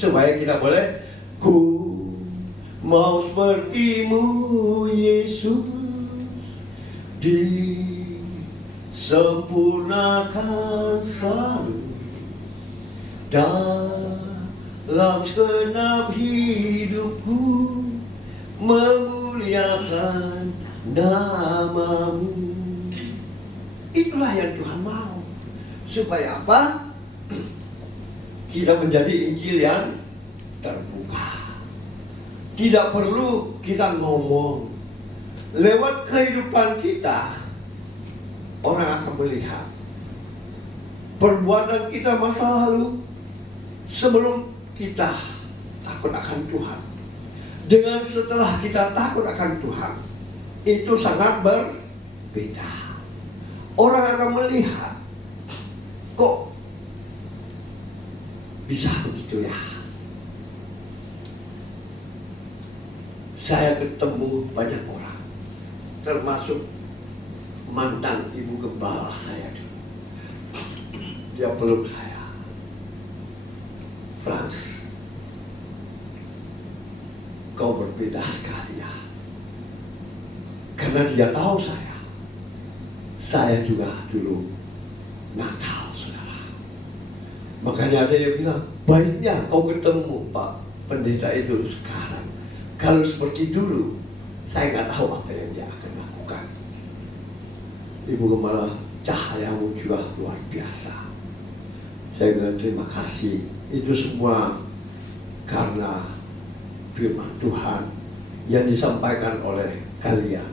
supaya kita boleh mau sepertimu Yesus, disempurnakan selalu dalam segenap hidupku, memuliakan namamu. Itulah yang Tuhan mau. Supaya apa? Kita menjadi Injil yang terbuka. Tidak perlu kita ngomong. Lewat kehidupan kita, orang akan melihat perbuatan kita masa lalu sebelum kita takut akan Tuhan. Dengan setelah kita takut akan Tuhan, itu sangat berbeda. Orang akan melihat, kok bisa begitu ya? Saya ketemu banyak orang, termasuk mantan ibu gembala saya dulu. Dia peluk saya, Frans, kau berbeda sekali ya. Karena dia tahu saya juga dulu nakal, saudara. Makanya ada yang bilang, baiknya kau ketemu Pak Pendeta itu sekarang. Kalau seperti dulu, saya nggak tahu apa yang dia akan lakukan. Ibu Gembala, cahayamu juga luar biasa. Saya bilang terima kasih. Itu semua karena firman Tuhan yang disampaikan oleh kalian.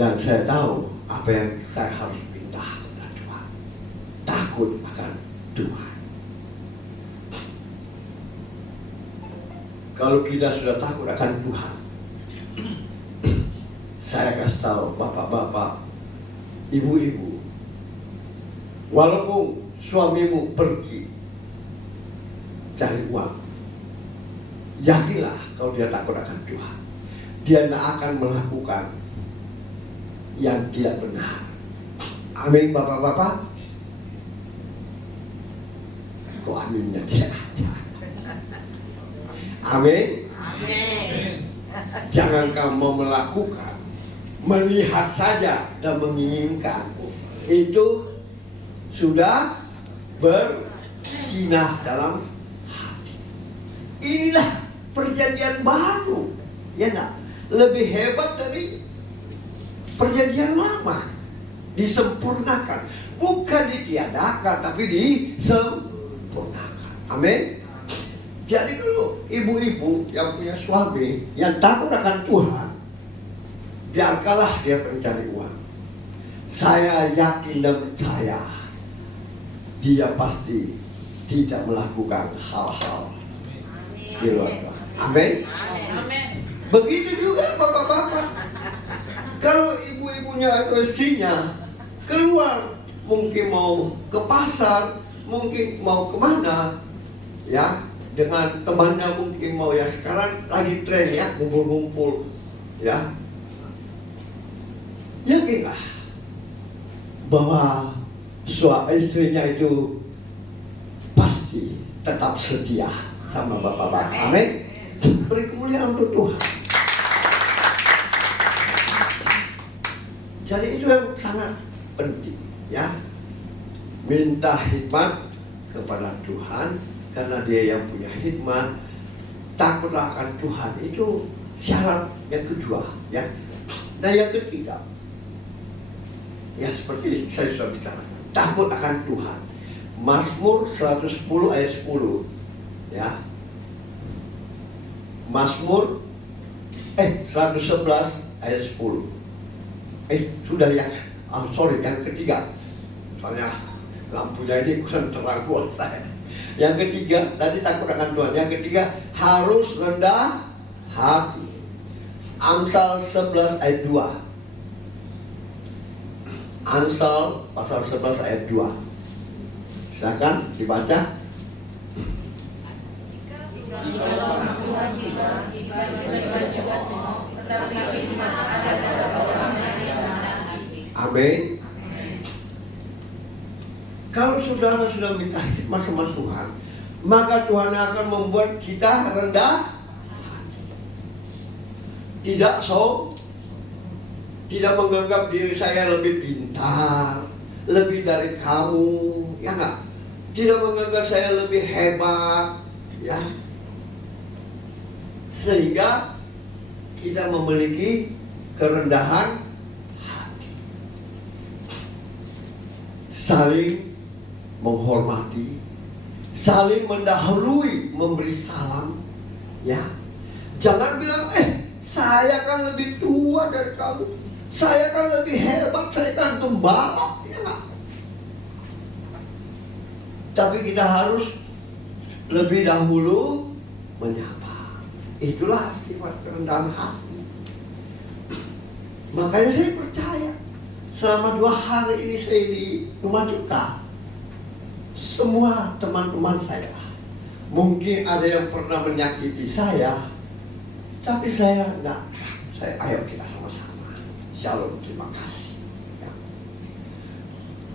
Dan saya tahu apa yang saya harus minta kepada Tuhan. Takut akan Tuhan. Kalau kita sudah takut akan Tuhan, saya kasih tahu bapak-bapak, ibu-ibu, walaupun suamimu pergi cari uang, yakinlah kalau dia takut akan Tuhan, dia tidak akan melakukan yang tidak benar. Amin, bapak-bapak. Kok aminnya tidak ada? Amin. Amin. Jangan kamu melakukan, melihat saja dan menginginkan, itu sudah bersinah dalam hati. Inilah perjanjian baru, ya enggak? Lebih hebat dari Perjanjian lama disempurnakan, bukan ditiadakan, tapi disempurnakan. Amin. Jadi kalau ibu-ibu yang punya suami yang takut akan Tuhan, biarkanlah dia mencari uang. Saya yakin dan percaya dia pasti tidak melakukan hal-hal di luar Tuhan. Amin. Begitu juga bapak-bapak. Kalau ibu-ibunya atau istrinya keluar, mungkin mau ke pasar, mungkin mau kemana, ya, dengan temannya mungkin mau, ya sekarang lagi tren ya, ngumpul-ngumpul, ya. Yakinlah bahwa suami istrinya itu pasti tetap setia sama bapak-bapak. Amin. Beri kemuliaan untuk Tuhan. Jadi itu yang sangat penting, ya. Minta hikmat kepada Tuhan, karena Dia yang punya hikmat. Takutlah akan Tuhan, itu syarat yang kedua, ya. Nah, yang ketiga, ya seperti saya sudah bicarakan, takut akan Tuhan. Mazmur 110 ayat 10, ya. Mazmur 111 ayat 10. Sudah yang yang ketiga. Soalnya lampunya ini kurang terang buat saya. Yang ketiga, tadi takut akan Tuhan. Yang ketiga, harus rendah hati. Amsal 11 ayat 2. Amsal pasal 11 ayat 2. Silakan dibaca. Jikalau Tuhan tiba, mereka juga jenuh, tetapi hikmat ada pada orang yang rendah hati. Amin. Kalau saudara sudah minta hikmat sama Tuhan, maka Tuhan akan membuat kita rendah hati. Tidak menganggap diri saya lebih pintar, lebih dari kamu, ya enggak? Tidak menganggap saya lebih hebat, ya. Sehingga kita memiliki kerendahan hati, saling menghormati, saling mendahului, memberi salam, ya. Jangan bilang, saya kan lebih tua dari kamu, saya kan lebih hebat, saya kan pembalap, ya enggak? Tapi kita harus lebih dahulu menyapa. Itulah sifat kerendahan hati. Makanya saya percaya, selama 2 hari ini saya di rumah duka, semua teman-teman saya, mungkin ada yang pernah menyakiti saya, tapi saya enggak. Ayo kita sama-sama. Shalom, terima kasih, ya.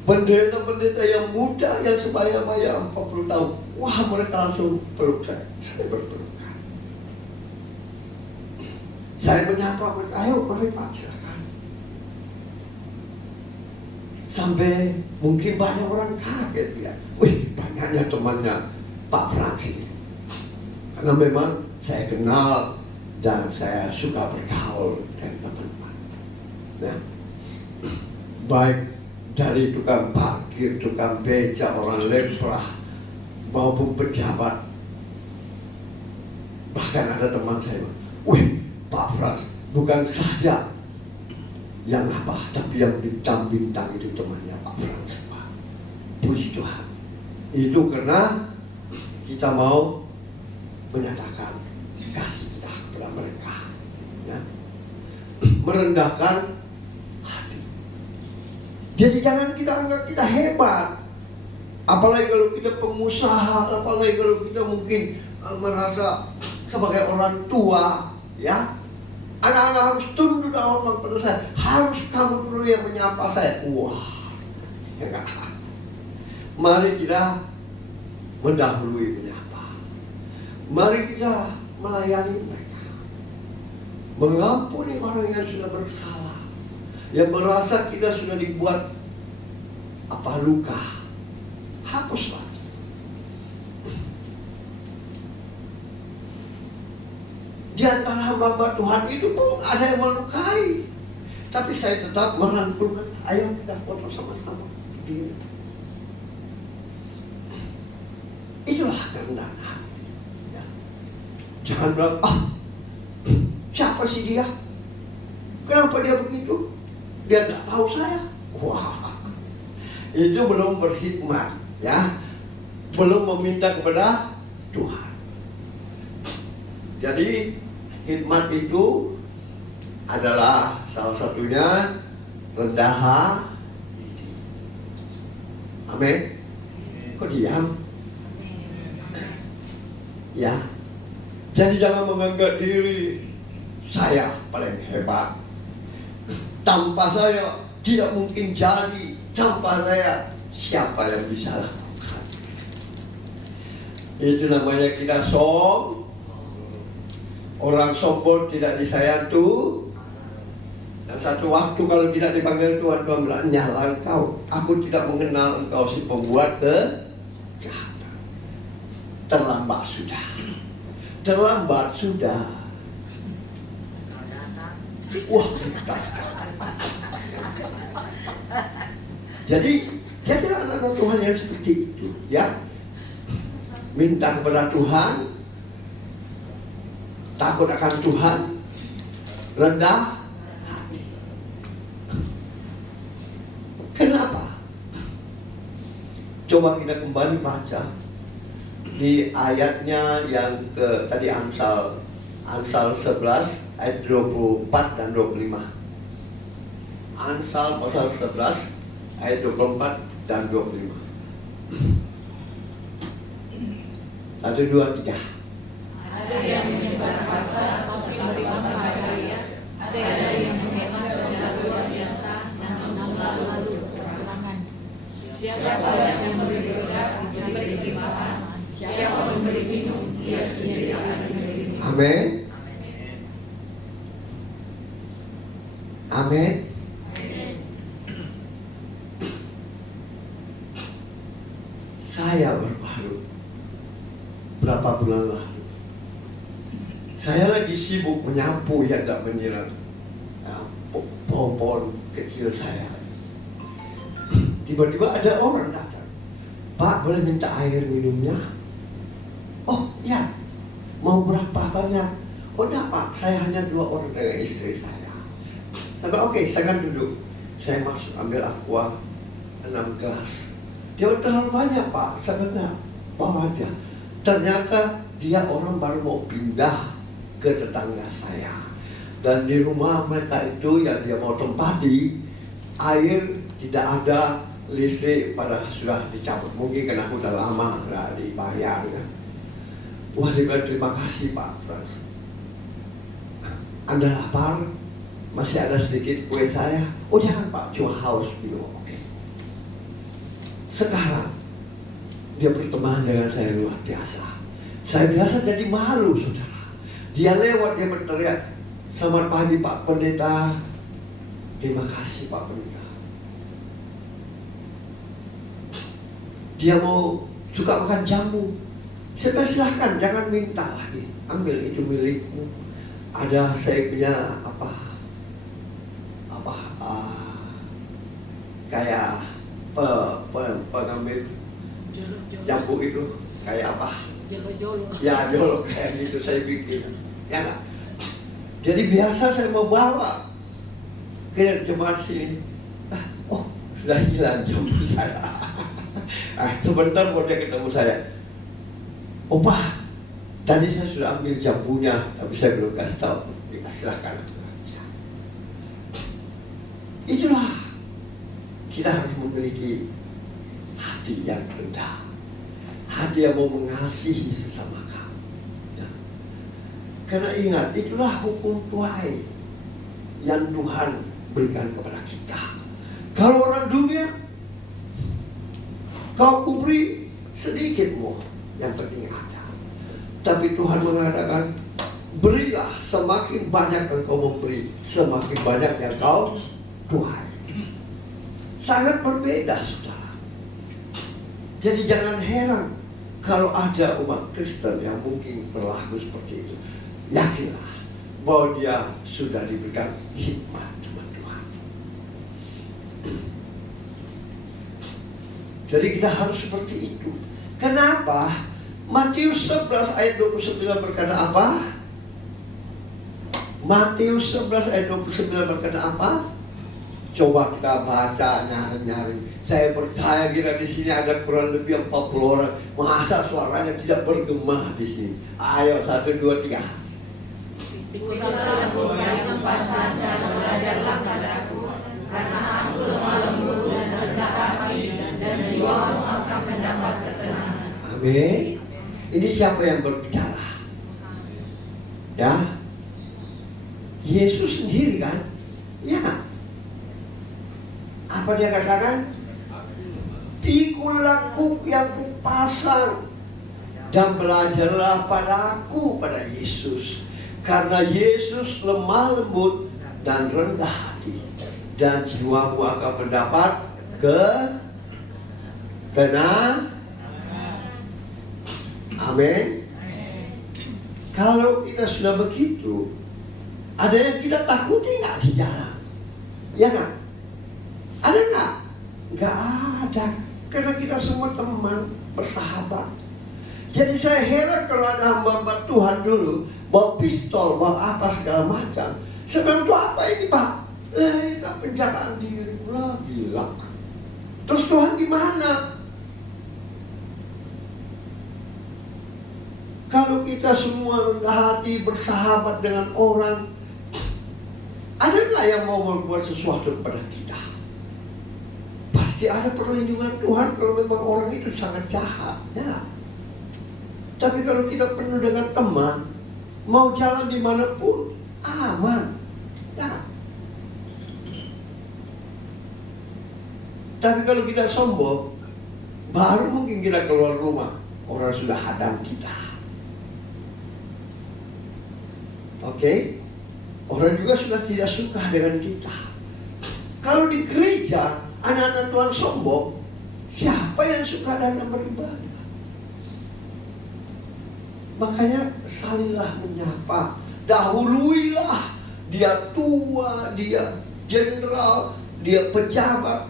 Pendeta-pendeta yang muda, yang sebaya-baya 40 tahun, wah, mereka langsung peluk saya berpelukan. Saya menyapa mereka, ayo mari Pak, silakan. Sampai mungkin banyak orang kaget, ya. Wih, banyaknya temannya Pak Frans ini. Karena memang saya kenal dan saya suka bergaul dengan teman-teman. Nah, baik dari tukang parkir, tukang beca, orang lemprah, maupun pejabat. Bahkan ada teman saya, wih, Pak Frans, bukan saja yang apa, tapi yang bintang-bintang itu temannya Pak Frans. Puji Tuhan. Itu karena kita mau menyatakan kasih kita kepada mereka, ya. Merendahkan hati. Jadi jangan kita anggap kita hebat. Apalagi kalau kita pengusaha, apalagi kalau kita mungkin merasa sebagai orang tua, ya. Anak-anak harus tunduk dan hormat pada saya. Harus kamu dulu yang menyapa saya. Wah, ya enggak. Mari kita mendahului menyapa. Mari kita melayani mereka, mengampuni orang yang sudah bersalah, yang merasa kita sudah dibuat luka. Hapuslah. Di antara hamba Tuhan itu pun ada yang melukai, Tapi saya tetap merangkulkan, ayo kita foto sama-sama. Itulah kerendahan hati. Ya. Jangan bilang, siapa sih dia? Kenapa dia begitu? Dia tidak tahu saya. Wah, itu belum berhikmat, ya, belum meminta kepada Tuhan. Jadi hikmat itu adalah salah satunya rendah hati. Amin. Kok diam? Ya. Jadi jangan menganggap diri saya paling hebat. Tanpa saya tidak mungkin jadi. Tanpa saya siapa yang bisa lakukan? Itu namanya kita orang sombong tidak disayang Tuhan. Dan satu waktu kalau tidak dipanggil Tuhan, Tuhan bilang, nyala engkau. Aku tidak mengenal engkau si pembuat kejahatan. Terlambat sudah. Terlambat sudah. Wah, kita Jadi anak-anak Tuhan yang seperti itu, ya. Minta kepada Tuhan, takut akan Tuhan, rendah hati. Kenapa? Coba kita kembali baca di ayatnya yang ke tadi Amsal 11 ayat 24 dan 25. Amsal pasal 11 ayat 24 dan 25. 1, 2, 3. Ada yang menyebar harta tapi menerima bahaya, ada yang menghemat secara luar biasa dan selalu kekurangan. Siapa yang memberi berat, diberi limpahan. Siapa memberi minum, dia sendiri akan memberi minum. Amin. Amin. Saya berbaru berapa bulan lalu. Saya lagi sibuk menyapu yang tidak menyiram pohon-pohon kecil saya. Tiba-tiba ada orang datang. Pak, boleh minta air minumnya? Oh iya. Mau berapa banyak? Oh enggak Pak, saya hanya 2 orang dengan istri saya. Sampai oke, saya akan duduk. Saya masuk ambil aqua 6 gelas. Dia terlalu banyak Pak, sebenarnya bawa aja. Ternyata dia orang baru mau pindah ke tetangga saya. Dan di rumah mereka itu yang dia mau tempati, air tidak ada, listrik pada sudah dicabut. Mungkin karena udah lama nggak dibayar ya. Wah, dia bilang, terima kasih Pak Frans. Anda lapar? Masih ada sedikit kue saya? Oh jangan Pak, cuma haus minum. Oke. Sekarang dia berteman dengan saya luar biasa. Saya biasa jadi malu, saudara. Dia lewat, dia berteriak, selamat pagi Pak Pendeta. Terima kasih Pak Pendeta. Dia mau suka makan jamu. Saya silahkan, jangan minta lagi. Ambil, itu milikmu. Ada saya punya kayak pengambil jambu itu kayak apa? Jolo-jolo. Ya, jolo kayak gitu saya bikin. Ya nggak? Jadi biasa saya mau bawa ke jemaat sini. Oh, sudah hilang jambu saya. Sebentar mau dia ketemu saya. Opa, tadi saya sudah ambil jambunya, tapi saya belum kasih tahu. Ya, silakan aja. Itulah kita harus memiliki hati yang rendah, hati yang mau mengasihi sesama kamu. Ya. Karena ingat, itulah hukum tuai yang Tuhan berikan kepada kita. Kalau orang dunia, kau kuberi sedikitmu, yang penting ada. Tapi Tuhan mengatakan, berilah, semakin banyak engkau memberi, semakin banyak yang kau tuai. Sangat berbeda, saudara. Jadi jangan heran kalau ada umat Kristen yang mungkin berlaku seperti itu. Yakinlah bahwa dia sudah diberikan hikmat sama Tuhan. Jadi kita harus seperti itu. Kenapa? Matius 11 ayat 29 berkata apa? Matius 11 ayat 29 berkata apa? Coba kita baca nyari-nyari. Saya percaya kira di sini ada kurang lebih 40 orang. Masa suaranya tidak bergema di sini? Ayo 1, 2, 3. Pikulah bukan sempat saja belajarlah padaku, karena aku lemah lembut dan rendah hati, dan jiwamu akan mendapat ketenangan. Amin. Ini siapa yang berbicara? Ya, Yesus sendiri kan? Ya. Apa dia katakan? Pikulah kuk yang kupasang dan belajarlah padaku, pada Yesus. Karena Yesus lemah lembut dan rendah hati, dan jiwamu akan mendapat ketenangan. Amin. Kalau kita sudah begitu, ada yang kita takuti nggak di jalan? Ya nggak? Ada nggak? Nggak ada. Karena kita semua teman, bersahabat. Jadi saya heran kalau ada hamba-hamba Tuhan dulu bawa pistol, bawa apa segala macam. Saya bilang, itu apa ini Pak? Lah ini kan penjagaan diri. Lah gila. Terus Tuhan gimana? Kalau kita semua rendah hati, bersahabat dengan orang, ada nggak yang mau berbuat sesuatu kepada kita? Pasti ada perlindungan Tuhan kalau memang orang itu sangat jahat, ya. Tapi kalau kita penuh dengan teman, mau jalan dimanapun aman, ya. Tapi kalau kita sombong, baru mungkin kita keluar rumah, orang sudah hadang kita. Oke? Orang juga sudah tidak suka dengan kita. Kalau di gereja, anak-anak Tuhan sombong, siapa yang suka datang beribadah? Makanya salinlah menyapa, dahuluilah. Dia tua, dia jenderal, dia pejabat.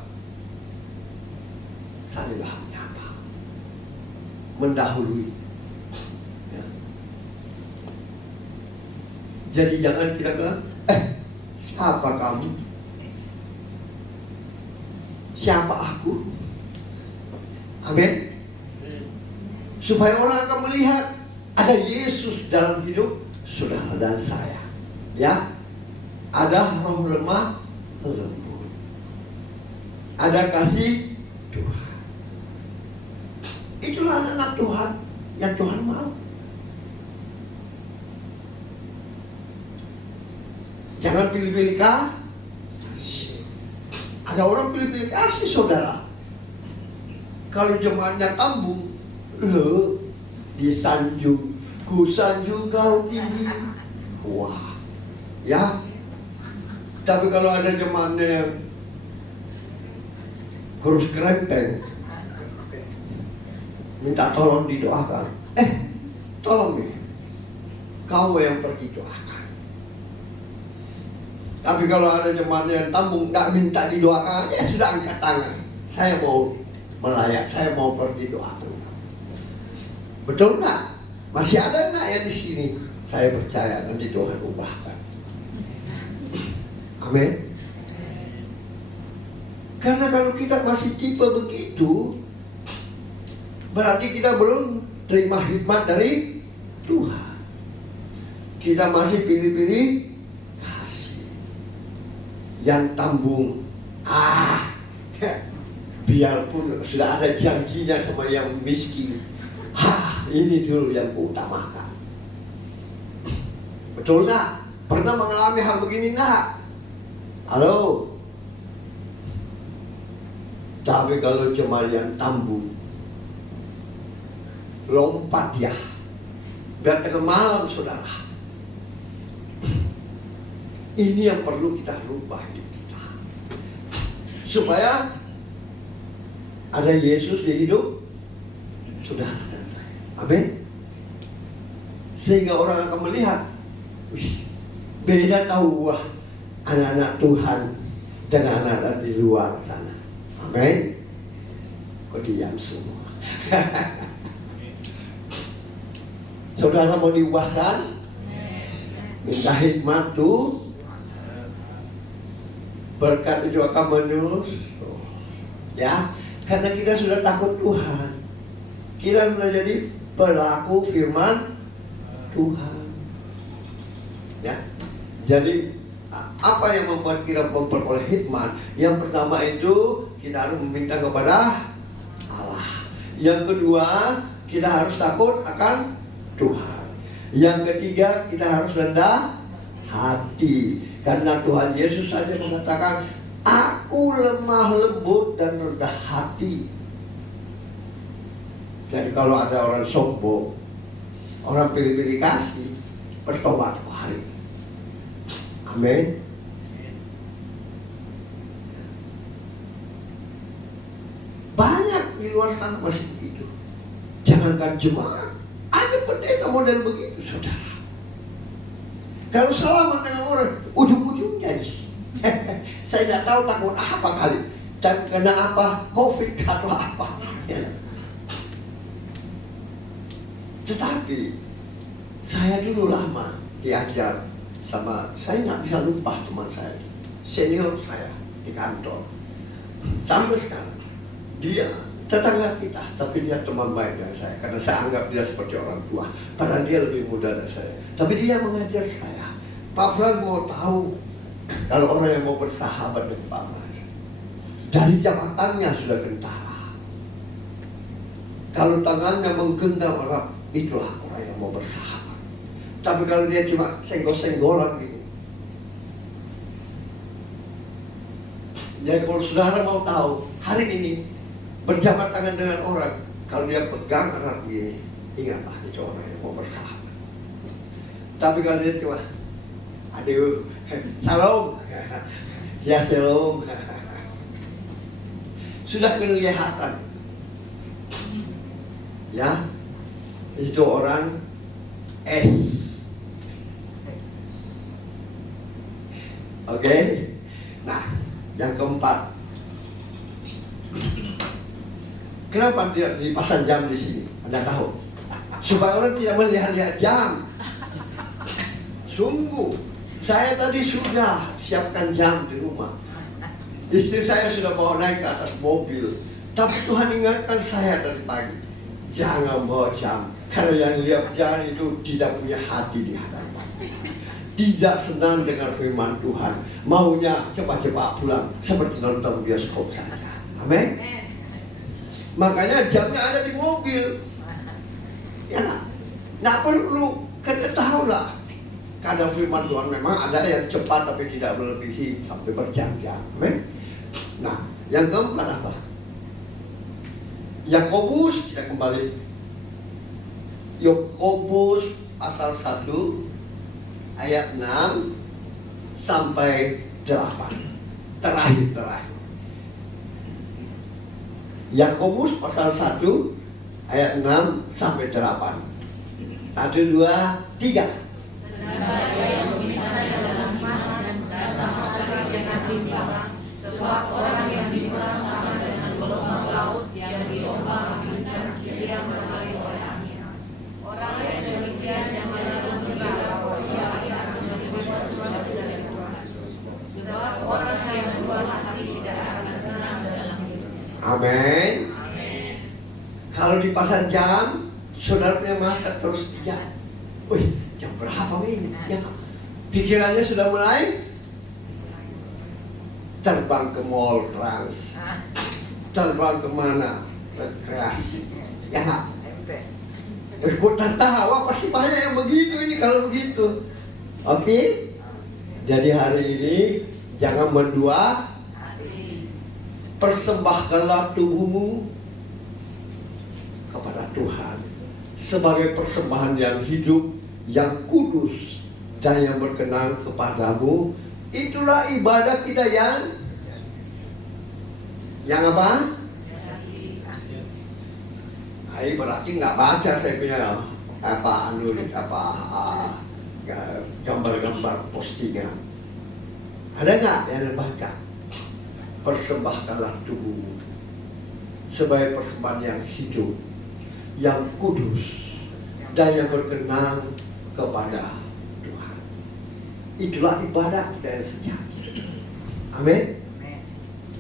Salinlah menyapa, mendahului. Ya. Jadi jangan kita bilang, siapa kamu? Siapa aku? Amin. Supaya orang akan melihat ada Yesus dalam hidup saudara dan saya. Ya, ada roh lemah lembut, ada kasih Tuhan. Itulah anak Tuhan yang Tuhan mau. Jangan pilih-pilih kasih. Ada orang pilih-pilih kasih saudara. Kalau jemaatnya tambung, lo disanjung, ku sanjung kau tinggi. Wah, ya. Tapi kalau ada jemaatnya kurus kerempeng, minta tolong didoakan. Tolong nih, kau yang pergi doakan. Tapi kalau ada jemaatnya yang tambung, nggak minta didoakan, ya sudah angkat tangan. Saya mau melayak, saya mau pergi doakan. Betul nggak? Masih ada nggak yang di sini? Saya percaya nanti Tuhan ubahkan. Amin. Karena kalau kita masih tipe begitu, berarti kita belum terima hikmat dari Tuhan. Kita masih pilih-pilih kasih. Yang tambung, biarpun sudah ada janjinya sama yang miskin, ini dulu yang kuutamakan. Betul nggak? Pernah mengalami hal begini nggak? Halo? Tapi kalau cuma yang tambung, lompat ya, biar tengah malam saudara. Ini yang perlu kita rubah hidup kita, supaya ada Yesus di hidup saudara dan saya. Amin. Sehingga orang akan melihat, beda tahu anak-anak Tuhan dengan anak-anak di luar sana. Amin. Kok diam semua? Saudara mau diubahkan? Minta hikmat tuh. Berkat itu akan menerus. Ya, karena kita sudah takut Tuhan. Kita sudah jadi pelaku firman Tuhan. Ya. Jadi apa yang membuat kita memperoleh hikmat? Yang pertama itu kita harus meminta kepada Allah. Yang kedua, kita harus takut akan Tuhan. Yang ketiga, kita harus rendah hati. Karena Tuhan Yesus saja mengatakan, aku lemah lembut dan rendah hati. Jadi kalau ada orang sombong, orang pilih-pilih kasih, bertobat hari. Amin. Banyak di luar sana masih begitu. Jangankan jemaat, ada pendeta model begitu, saudara. Kalau salaman dengan orang, ujung-ujungnya saya tidak tahu takut apa kali. Dan kena apa, COVID atau apa. Ya. Tetapi saya dulu lama diajar sama, saya nggak bisa lupa teman saya, senior saya di kantor. Sampai sekarang dia tetangga kita, tapi dia teman baik dengan saya, karena saya anggap dia seperti orang tua, padahal dia lebih muda dari saya. Tapi dia mengajar saya, Pak Frank mau tahu kalau orang yang mau bersahabat dengan Pak Frank, dari jabatannya sudah kentara. Kalau tangannya menggenggam erat, itulah orang yang mau bersahabat. Tapi kalau dia cuma senggol-senggolan gitu. Jadi kalau saudara mau tahu, hari ini berjabat tangan dengan orang, kalau dia pegang erat begini, ingatlah itu orang yang mau bersahabat. Tapi kalau dia cuma, aduh, shalom, ya shalom, sudah kelihatan, ya, itu orang Oke. Nah, yang keempat, kenapa dia dipasang jam di sini? Anda tahu? Supaya orang tidak melihat-lihat jam. Sungguh, saya tadi sudah siapkan jam di rumah. Istri saya sudah bawa naik ke atas mobil. Tapi Tuhan ingatkan saya dari pagi, jangan bawa jam. Karena yang lihat jam itu tidak punya hati di hadapan. Tidak senang dengan firman Tuhan. Maunya cepat-cepat pulang, seperti nonton bioskop saja. Amin. Makanya jamnya ada di mobil. Ya, nggak perlu. Kita tahu lah. Kadang firman Tuhan memang ada yang cepat tapi tidak melebihi sampai berjam-jam. Amin. Nah, yang keempat apa? Yakobus, kita kembali. Yakobus pasal 1 ayat 6 sampai 8. Terakhir. Yakobus pasal 1 ayat 6 sampai 8. 1, 2, 3. Sebab orang yang dibalas sama dengan gelombang laut yang diombang-ambingkan kiri yang berbalik oleh angin. Orang yang demikian yang mengira bahwa ia akan menjadi sesuatu dari Tuhan. Sebab orang yang berbuat hati tidak akan tenang dalam hidup. Amin. Kalau dipasang jam, saudara punya mata terus di jam. Wih, jam berapa ini? Ya, pikirannya sudah mulai terbang ke mall Trans, terbang kemana, rekreasi, ya nggak? Ikut tertawa pasti banyak yang begitu ini kalau begitu. Oke? Jadi hari ini jangan berdua, persembahkanlah tubuhmu kepada Tuhan sebagai persembahan yang hidup, yang kudus dan yang berkenan kepadamu. Itulah ibadah kita yang apa? Ini berarti nggak baca saya punya gambar-gambar postingan. Ada nggak yang baca? Persembahkanlah tubuhmu sebagai persembahan yang hidup, yang kudus, dan yang berkenan kepada Tuhan. Itulah ibadah kita yang sejati. Amin.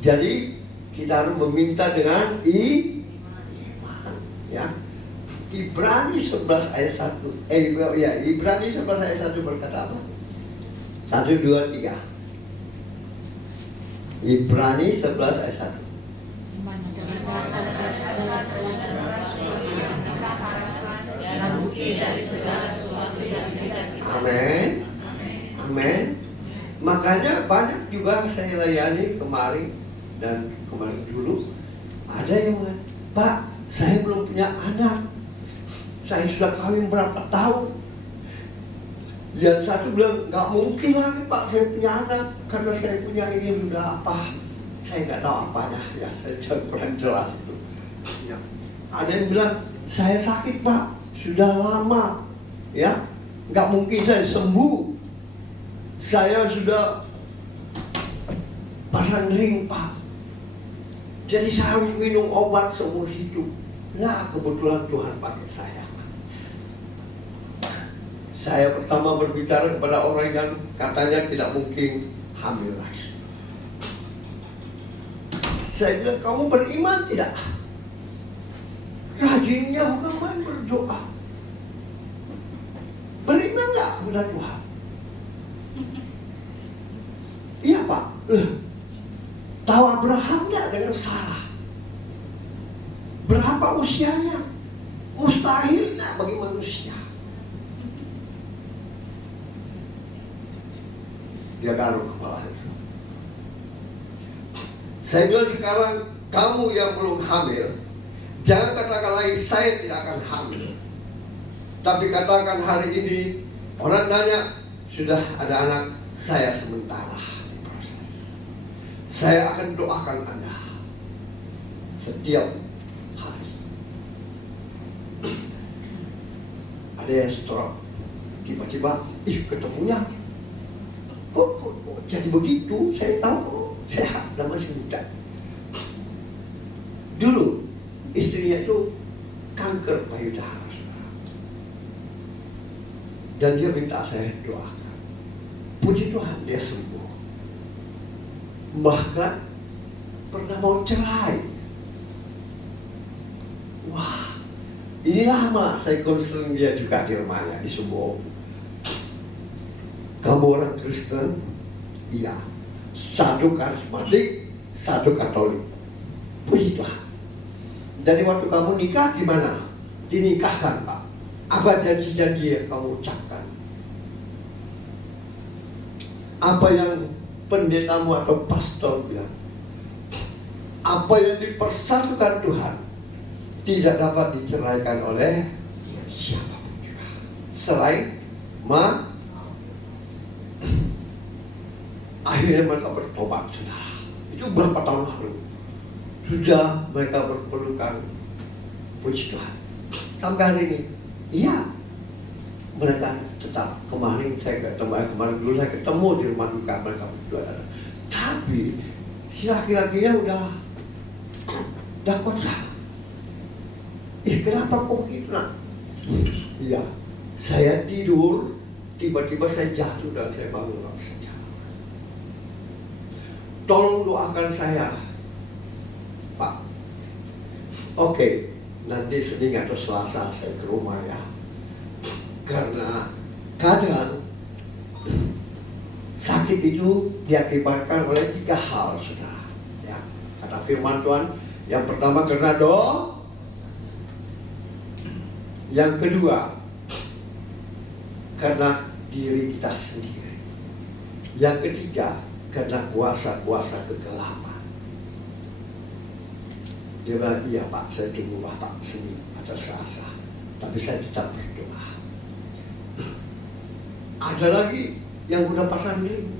Jadi kita harus meminta dengan iman, ya. Ibrani 11 ayat 1. Ibrani 11 ayat 1 berkata apa? 1, 2, 3. Ibrani 11 ayat 1. Amin. Amin. Makanya banyak juga saya layani kemarin dan kemarin dulu, ada yang bilang, Pak, saya belum punya anak, saya sudah kawin berapa tahun. Yang satu bilang, nggak mungkin lagi Pak saya punya anak, karena saya punya ini sudah apa, saya nggak tahu apanya, ya saya kurang jelas itu. Ya. Ada yang bilang, saya sakit Pak, sudah lama, ya nggak mungkin saya sembuh. Saya sudah pasang ring Pak, jadi saya harus minum obat seumur hidup. Nah kebetulan Tuhan pakai saya. Saya pertama berbicara kepada orang yang katanya tidak mungkin hamil lagi. Saya bilang, kamu beriman tidak? Rajinnya bukan main berdoa. Beriman nggak kepada Tuhan? Iya Pak. Tahu Abraham nggak dengan Sarah? Berapa usianya? Mustahil nggak bagi manusia? Dia garuk kepalanya. Saya bilang sekarang kamu yang belum hamil, jangan katakan lagi saya tidak akan hamil. Tapi katakan hari ini orang tanya sudah ada anak, saya sementara di proses. Saya akan doakan Anda setiap hari. Ada yang stroke, tiba-tiba, ketemunya. Kok jadi begitu? Saya tahu sehat dan masih muda. Dulu istrinya itu kanker payudara, dan dia minta saya doakan. Puji Tuhan dia sembuh. Bahkan pernah mau cerai. Wah, ini lama saya konseling dia juga di rumahnya di Sumbo. Kamu orang Kristen? Iya. Satu karismatik, satu Katolik. Puji Tuhan. Jadi waktu kamu nikah gimana? Dinikahkan Pak. Apa janji-janji yang kamu ucapkan? Apa yang pendetamu atau pastor bilang? Apa yang dipersatukan Tuhan tidak dapat diceraikan oleh siapapun juga. Selain akhirnya mereka bertobat, saudara. Itu berapa tahun lalu. Sudah mereka berpelukan. Puji Tuhan. Sampai hari ini, iya, mereka tetap. Kemarin dulu saya ketemu di rumah duka mereka berdua. Tapi si laki-lakinya udah kocak. Kenapa kok gitu nak? Iya, saya tidur, tiba-tiba saya jatuh dan saya bangun nggak bisa jalan. Tolong doakan saya, Pak. Oke, nanti Senin atau Selasa saya ke rumah ya. Karena kadang sakit itu diakibatkan oleh 3 hal, saudara. Ya, kata firman Tuhan, yang pertama karena doa, yang kedua karena diri kita sendiri, yang ketiga karena kuasa-kuasa kegelapan. Dia bilang, iya Pak, saya tunggu Bapak Senin atau Selasa, tapi saya tetap berdoa. Ada lagi yang udah pasang ring.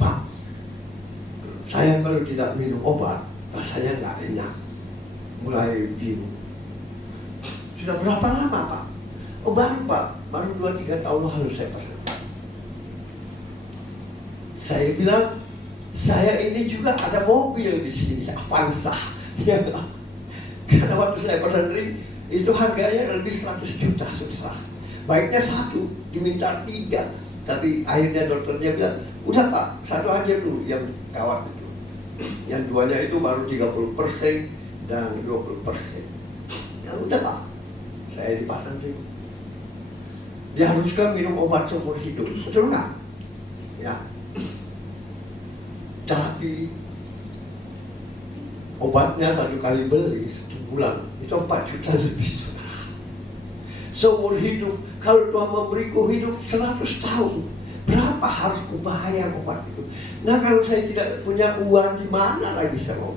Pak, saya kalau tidak minum obat rasanya nggak enak, mulai bingung. Sudah berapa lama Pak? Oh baru Pak, baru 2-3 tahun lalu saya pasang. Saya bilang, Saya ini juga ada mobil di sini, Avanza. Ya, karena waktu saya pesan ring, itu harganya lebih 100 juta, saudara. Baiknya satu, diminta 3. Tapi akhirnya dokternya bilang, udah Pak, satu aja dulu yang kawat itu. Yang duanya itu baru 30% dan 20%. Ya udah Pak, saya dipasang ring. Diharuskan minum obat seumur hidup, betul nggak? Ya. Tapi obatnya 1 kali beli 1 bulan itu 4 juta lebih, saudara. Seumur hidup, kalau Tuhan memberiku hidup 100 tahun, berapa harus kubayar obat itu? Nah, kalau saya tidak punya uang, di mana lagi saya mau?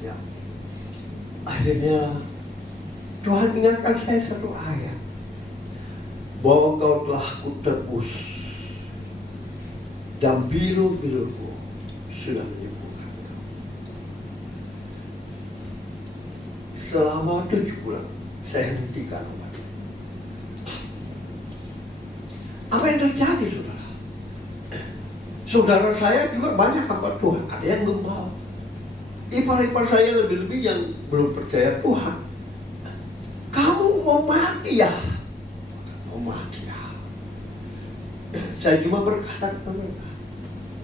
Ya. Akhirnya Tuhan ingatkan saya satu ayat, bahwa Engkau telah kutebus dan biru-biruku sudah menyembuhkan kau. Selama 7 bulan saya hentikan obat. Apa yang terjadi, saudara? Saudara saya juga banyak hamba Tuhan, ada yang gembal. Ipar-ipar saya lebih-lebih yang belum percaya Tuhan. Kamu mau mati ya? Mau mati ya? Saya cuma berkata kepada mereka,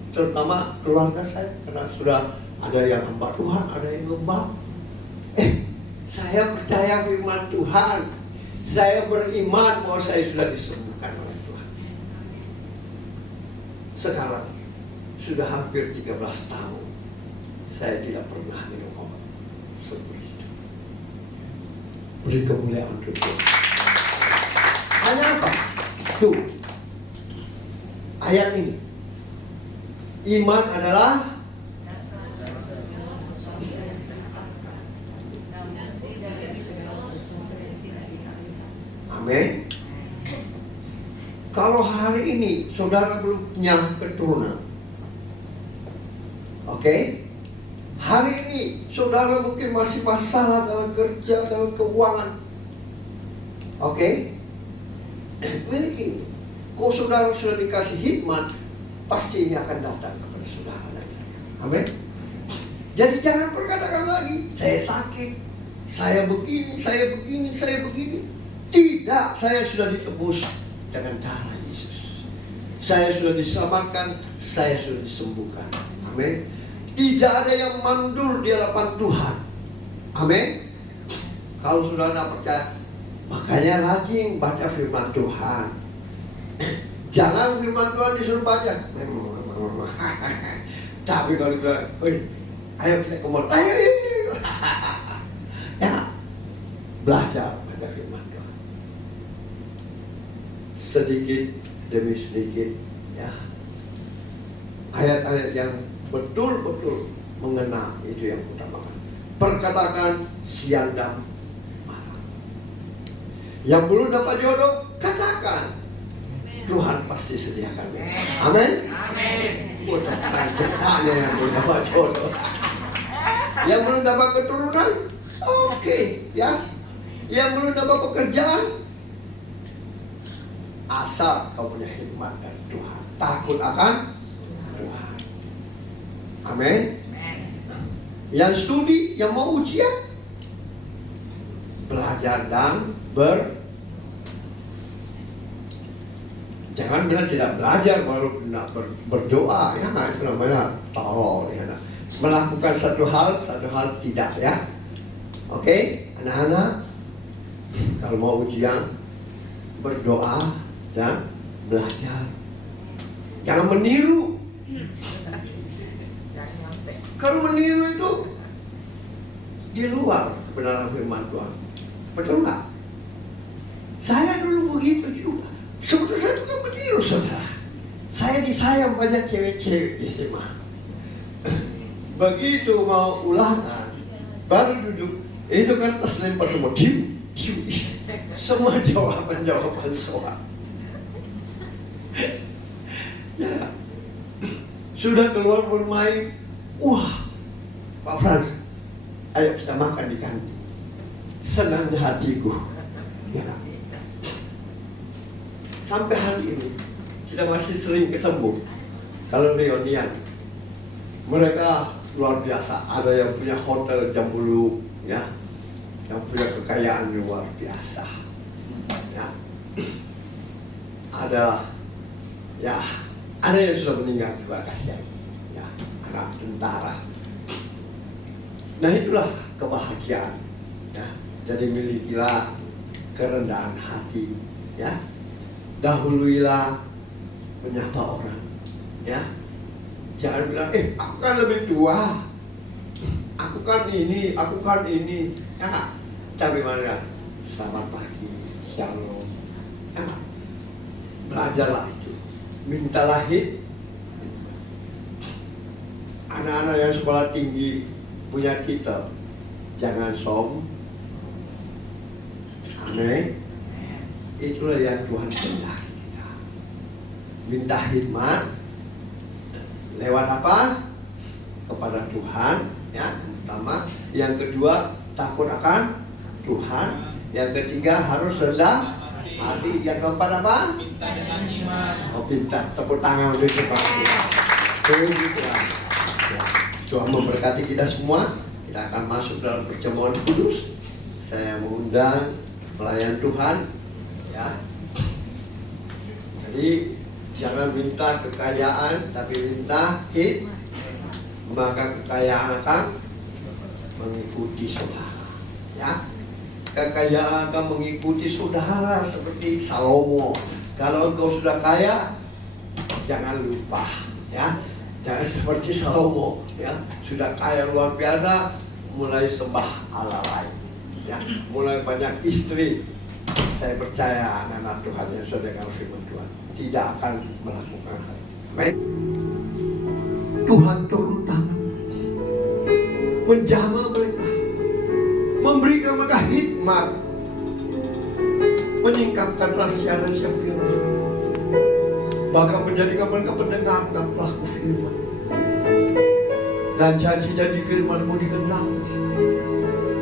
terutama keluarga saya, karena sudah ada yang hamba Tuhan, ada yang gembal. Saya percaya firman Tuhan. Saya beriman bahwa saya sudah disembuhkan oleh Tuhan. Sekarang sudah hampir 13 tahun saya tidak pernah minum obat seumur hidup. Beri kemuliaan untuk Tuhan. Hanya apa? Tuh, ayat ini. Iman adalah amin. Kalau hari ini saudara belum punya keturunan, oke? Hari ini saudara mungkin masih masalah dalam kerja, dalam keuangan, oke? Miliki. Kalau saudara sudah dikasih hikmat, pasti ini akan datang kepada saudara lagi. Amin. Jadi jangan perkatakan lagi, saya sakit, saya begini, saya begini, saya begini. Tidak, saya sudah ditebus dengan darah Yesus. Saya sudah diselamatkan, saya sudah disembuhkan. Amin. Tidak ada yang mandul di hadapan Tuhan. Amin. Kalau sudah tidak percaya, makanya rajin baca firman Tuhan. Jangan firman Tuhan disuruh baca. Tapi kalau bilang, ayo kita ke mall, ayo. Ya, belajar baca firman Tuhan. Sedikit demi sedikit, ya. Ayat-ayat yang betul-betul mengena itu yang utamakan. Perkatakan siang dan malam. Yang belum dapat jodoh, katakan. Tuhan pasti sediakan. Amin. Amin. Bukan ceritanya yang belum dapat jodoh. Yang belum dapat keturunan, oke, ya. Yang belum dapat pekerjaan, asal kau punya hikmat dari Tuhan, takut akan Tuhan. Amin. Yang studi, yang mau ujian, belajar dan jangan bilang tidak belajar baru berdoa, ya itu namanya tolol, ya. Melakukan satu hal tidak, ya. Oke, anak-anak, kalau mau ujian, berdoa dan belajar. Jangan meniru. Kalau meniru itu di luar kebenaran firman Tuhan. Betul nggak? Saya dulu begitu juga. Sebetulnya saya juga meniru, saudara. Saya disayang banyak cewek-cewek di SMA. Begitu mau ulangan, baru duduk, itu kertas lempar semua, diam. Semua jawaban soal. Ya, sudah keluar bermain, wah, Pak Frans, ayo kita makan di kantin. Senang di hatiku. Ya. Sampai hari ini kita masih sering ketemu kalau reunian mereka luar biasa. Ada yang punya hotel Jambulu, ya, yang punya kekayaan luar biasa, ya. Ada yang sudah meninggal juga, kasihan, ya, anak tentara. Nah, itulah kebahagiaan, ya. Jadi milikilah kerendahan hati, ya. Dahuluilah menyapa orang, ya. Jangan bilang, aku kan lebih tua, aku kan ini, ya. Tapi mana? Selamat pagi, shalom, ya. Belajarlah itu, mintalah hikmat. Anak-anak yang sekolah tinggi punya titel, jangan sombong. Amin. Itulah yang Tuhan kehendaki kita. Minta hikmat lewat apa? Kepada Tuhan, ya, yang pertama. Yang kedua, takut akan Tuhan. Yang ketiga, harus rendah hati. Yang keempat apa? Minta dengan iman. Pintar, tepuk tangan untuk Tuhan. Begitu lah. Ya, Tuhan memberkati kita semua. Kita akan masuk dalam perjamuan kudus. Saya mengundang pelayan Tuhan, ya. Jadi jangan minta kekayaan, tapi minta hikmat. Maka kekayaan akan mengikuti saudara, ya. Kekayaan akan mengikuti saudara seperti Salomo. Kalau engkau sudah kaya, jangan lupa, ya. Jangan seperti Salomo, ya. Sudah kaya luar biasa, mulai sembah Allah lain, ya. Mulai banyak istri. Saya percaya anak-anak Tuhan yang sudah dengar firman Tuhan tidak akan melakukan hal itu. Amin. Tuhan turun tangan, menjamah mereka, memberikan mereka hikmat, menyingkapkan rahasia-rahasia firman, bahkan menjadikan mereka pendengar dan pelaku firman. Dan janji-janji firman-Mu digenapi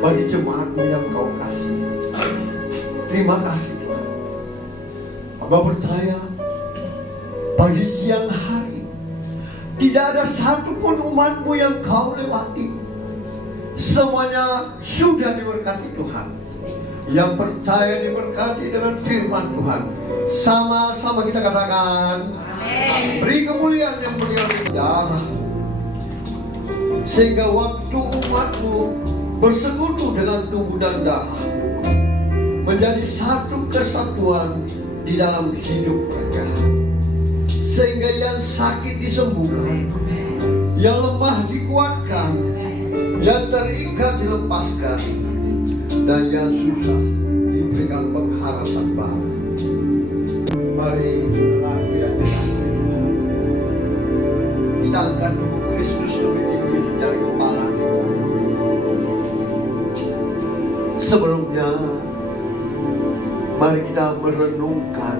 bagi jemaat-Mu yang Kau kasih. Terima kasih Tuhan. Hamba percaya pagi siang hari tidak ada satupun umat-Mu yang Kau lewati. Semuanya sudah diberkati Tuhan. Yang percaya diberkati dengan firman Tuhan. Sama-sama kita katakan, amin. Beri kemuliaan yang mulia darah, sehingga waktu umat-Mu bersekutu dengan tubuh dan darah menjadi satu kesatuan di dalam hidup mereka, sehingga yang sakit disembuhkan, yang lemah dikuatkan, yang terikat dilepaskan, dan yang susah diberikan pengharapan baru. Mari saudaraku yang dikasihi Tuhan, kita angkat tubuh Kristus lebih tinggi dari kepala kita. Sebelumnya, mari kita merenungkan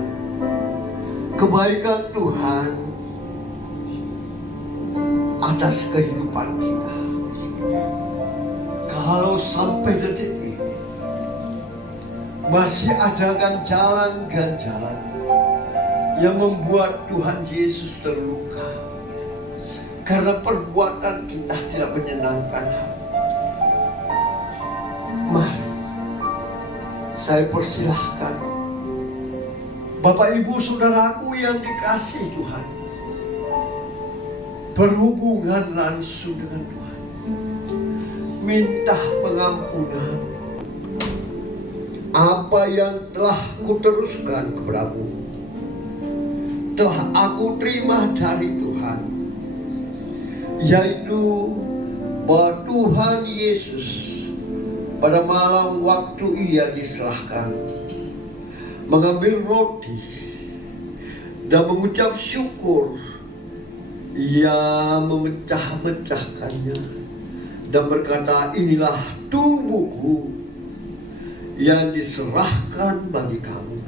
kebaikan Tuhan atas kehidupan kita. Kalau sampai detik ini masih ada ganjalan-ganjalan yang membuat Tuhan Yesus terluka karena perbuatan kita tidak menyenangkan hati, mari saya persilahkan Bapak Ibu Saudaraku yang dikasihi Tuhan, berhubungan langsung dengan Tuhan, minta pengampunan apa yang telah kuteruskan kepadamu, telah aku terima dari Tuhan, yaitu bahwa Tuhan Yesus pada malam waktu Ia diserahkan mengambil roti dan mengucap syukur, Ia memecah-mecahkannya dan berkata, inilah tubuhku yang diserahkan bagi kamu.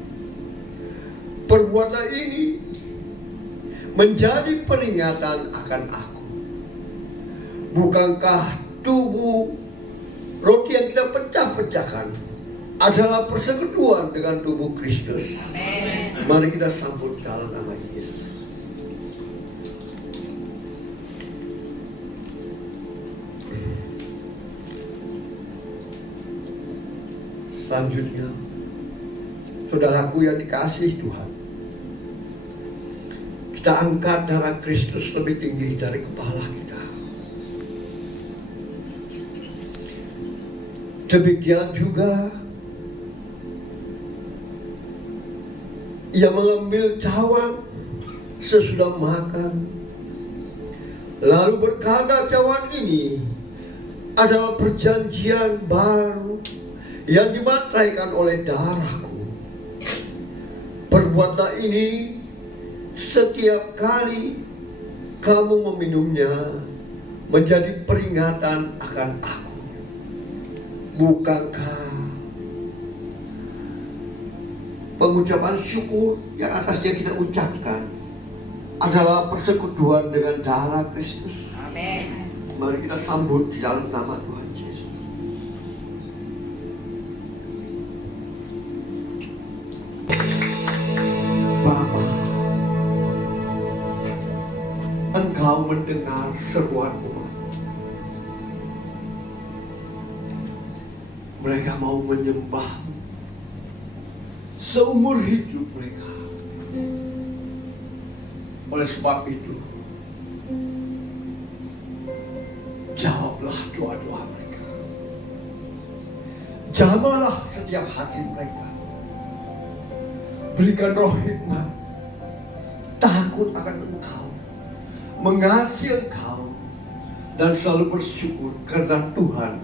Perbuatan ini menjadi peringatan akan aku. Bukankah tubuh roti yang kita pecah-pecahkan adalah persekutuan dengan tubuh Kristus? Amen. Mari kita sambut dalam nama Yesus. Selanjutnya, saudaraku yang dikasihi Tuhan, kita angkat darah Kristus lebih tinggi dari kepala kita. Demikian juga ia mengambil cawan sesudah makan, lalu berkata, cawan ini adalah perjanjian baru yang dimataikan oleh darahku. Perbuatlah ini setiap kali kamu meminumnya menjadi peringatan akan aku. Bukankah pengucapan syukur yang atasnya kita ucapkan adalah persekutuan dengan darah Kristus? Amin. Mari kita sambut di dalam nama Tuhan Yesus. Bapa, Engkau mendengar seruan umat. Mereka mau menyembah-Mu seumur hidup mereka. Oleh sebab itu, jawablah doa-doa mereka. Jamahlah setiap hati mereka. Berikan roh hikmat, takut akan Engkau, mengasihi Engkau, dan selalu bersyukur karena Tuhan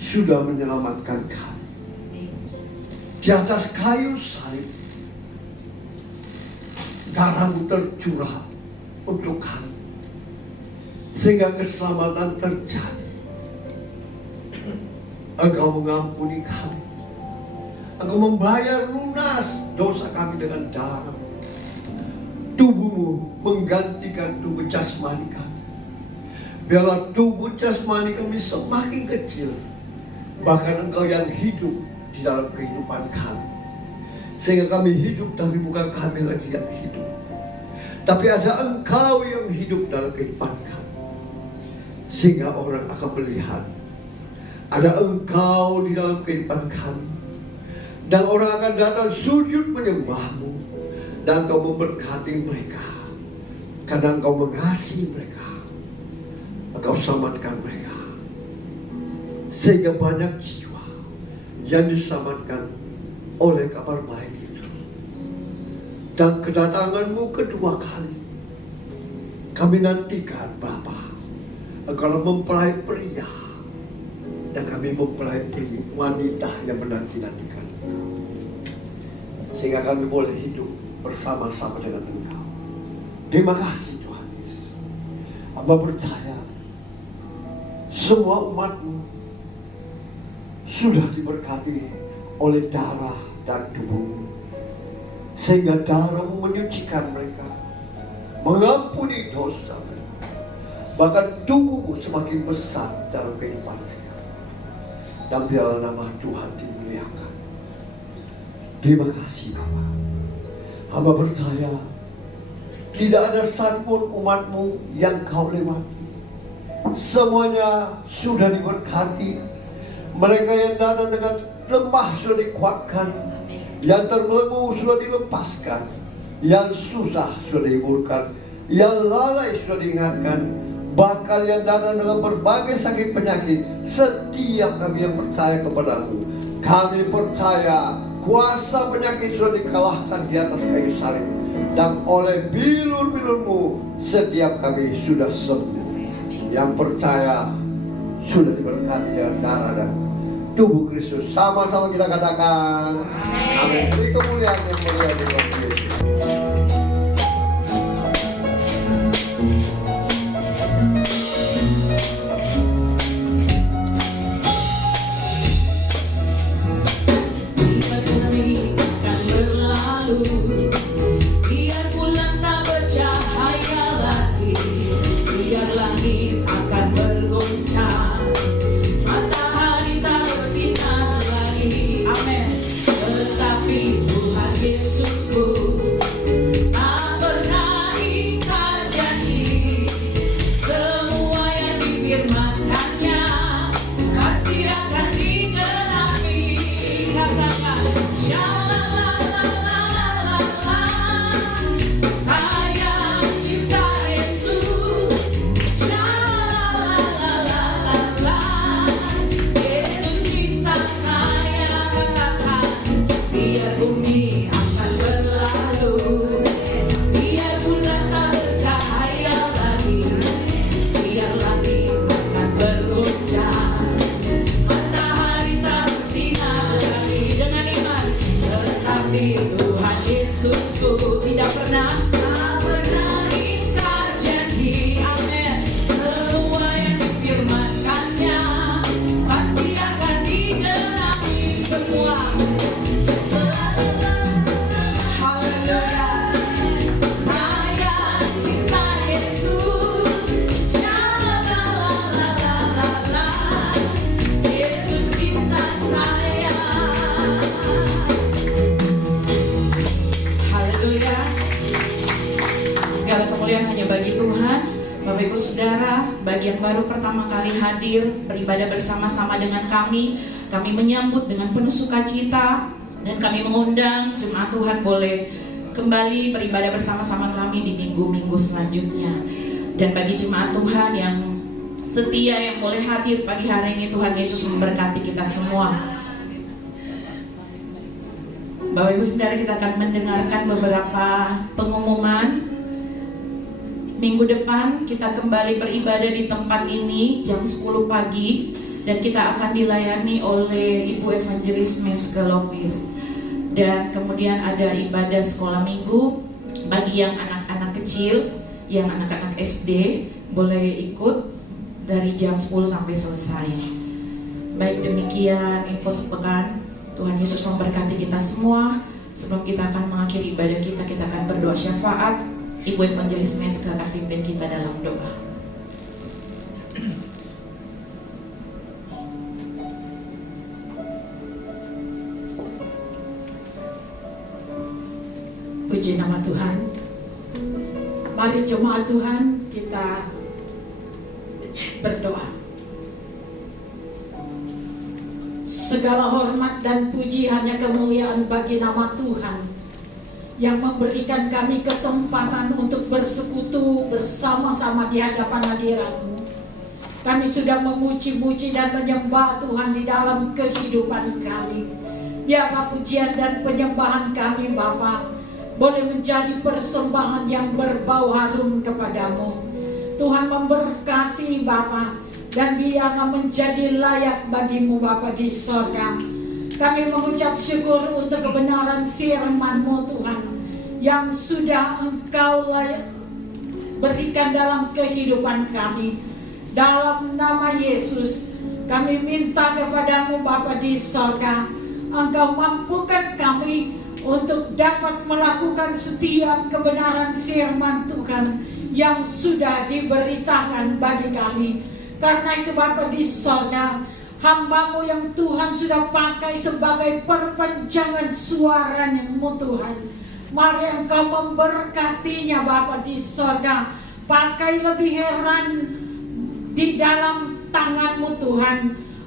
sudah menyelamatkan kami. Di atas kayu salib, darah-Mu tercurah untuk kami, sehingga keselamatan terjadi. Engkau mengampuni kami, Engkau membayar lunas dosa kami dengan darah. Tubuh-Mu menggantikan tubuh jasmani kami. Biarlah tubuh jasmani kami semakin kecil, bahkan Engkau yang hidup di dalam kehidupan kami, sehingga kami hidup, tapi bukan kami lagi yang hidup, tapi ada Engkau yang hidup dalam kehidupan kami, sehingga orang akan melihat ada Engkau di dalam kehidupan kami, dan orang akan datang sujud menyembah-Mu, dan Engkau memberkati mereka karena Engkau mengasihi mereka. Engkau selamatkan mereka, sehingga banyak jiwa yang diselamatkan oleh kabar baik itu. Dan kedatangan-Mu kedua kali kami nantikan, Bapa. Engkau mempelai pria, dan kami mempelai wanita yang menanti-nantikan Engkau, sehingga kami boleh hidup bersama-sama dengan Engkau. Terima kasih Tuhan Yesus. Hamba percaya semua umat-Mu sudah diberkati oleh darah dan tubuh-Mu, sehingga darah-Mu menyucikan mereka, mengampuni dosa mereka, bahkan tubuh-Mu semakin besar dalam kehidupan mereka. Dan biarlah nama Tuhan dimuliakan. Terima kasih Bapa. Hamba percaya tidak ada satupun umat-Mu yang Kau lewati. Semuanya sudah diberkati. Mereka yang datang dengan lemah sudah dikuatkan, yang terbelenggu sudah dilepaskan, yang susah sudah dihiburkan, yang lalai sudah diingatkan, bahkan yang datang dengan berbagai sakit penyakit. Setiap kami yang percaya kepada-Mu, kami percaya kuasa penyakit sudah dikalahkan di atas kayu salib, dan oleh bilur-bilur-Mu setiap kami sudah sembuh. Yang percaya sudah diberkati dengan darah dan tubuh Kristus. Sama-sama kita katakan amin. Beri kemuliaan yang mulia di dalam Yesus. Tetapi Tuhan Yesusku kemuliaan hanya bagi Tuhan. Bapak Ibu Saudara, bagi yang baru pertama kali hadir beribadah bersama-sama dengan kami menyambut dengan penuh sukacita, dan kami mengundang jemaat Tuhan boleh kembali beribadah bersama-sama kami di minggu-minggu selanjutnya. Dan bagi jemaat Tuhan yang setia yang boleh hadir pagi hari ini, Tuhan Yesus memberkati kita semua. Bapak Ibu Saudara, kita akan mendengarkan beberapa pengumuman. Minggu depan kita kembali beribadah di tempat ini jam 10 pagi, dan kita akan dilayani oleh Ibu Evangelis Meske Lopez. Dan kemudian ada ibadah sekolah minggu bagi yang anak-anak kecil, yang anak-anak SD boleh ikut dari jam 10 sampai selesai. Baik, demikian info sepekan. Tuhan Yesus memberkati kita semua. Sebelum kita akan mengakhiri ibadah kita akan berdoa syafaat. Ibu Evangelis Meske akan pimpin kita dalam doa. Puji nama Tuhan. Mari jemaat Tuhan kita berdoa. Segala hormat dan puji hanya kemuliaan bagi nama Tuhan yang memberikan kami kesempatan untuk bersekutu bersama-sama di hadapan hadirat-Mu. Kami sudah memuji-muji dan menyembah Tuhan di dalam kehidupan kami. Biarlah pujian dan penyembahan kami Bapa boleh menjadi persembahan yang berbau harum kepadamu. Tuhan memberkati Bapa, dan biarlah menjadi layak bagimu Bapa di sorga. Kami mengucap syukur untuk kebenaran firman-Mu Tuhan, yang sudah Engkau layak berikan dalam kehidupan kami. Dalam nama Yesus kami minta kepadamu Bapa di sorga, Engkau mampukan kami untuk dapat melakukan setiap kebenaran firman Tuhan yang sudah diberitakan bagi kami. Karena itu Bapa di sorga, hamba-Mu yang Tuhan sudah pakai sebagai perpanjangan suara-Mu Tuhan, mari Engkau memberkatinya Bapa di sorga. Pakai lebih heran di dalam tangan-Mu Tuhan.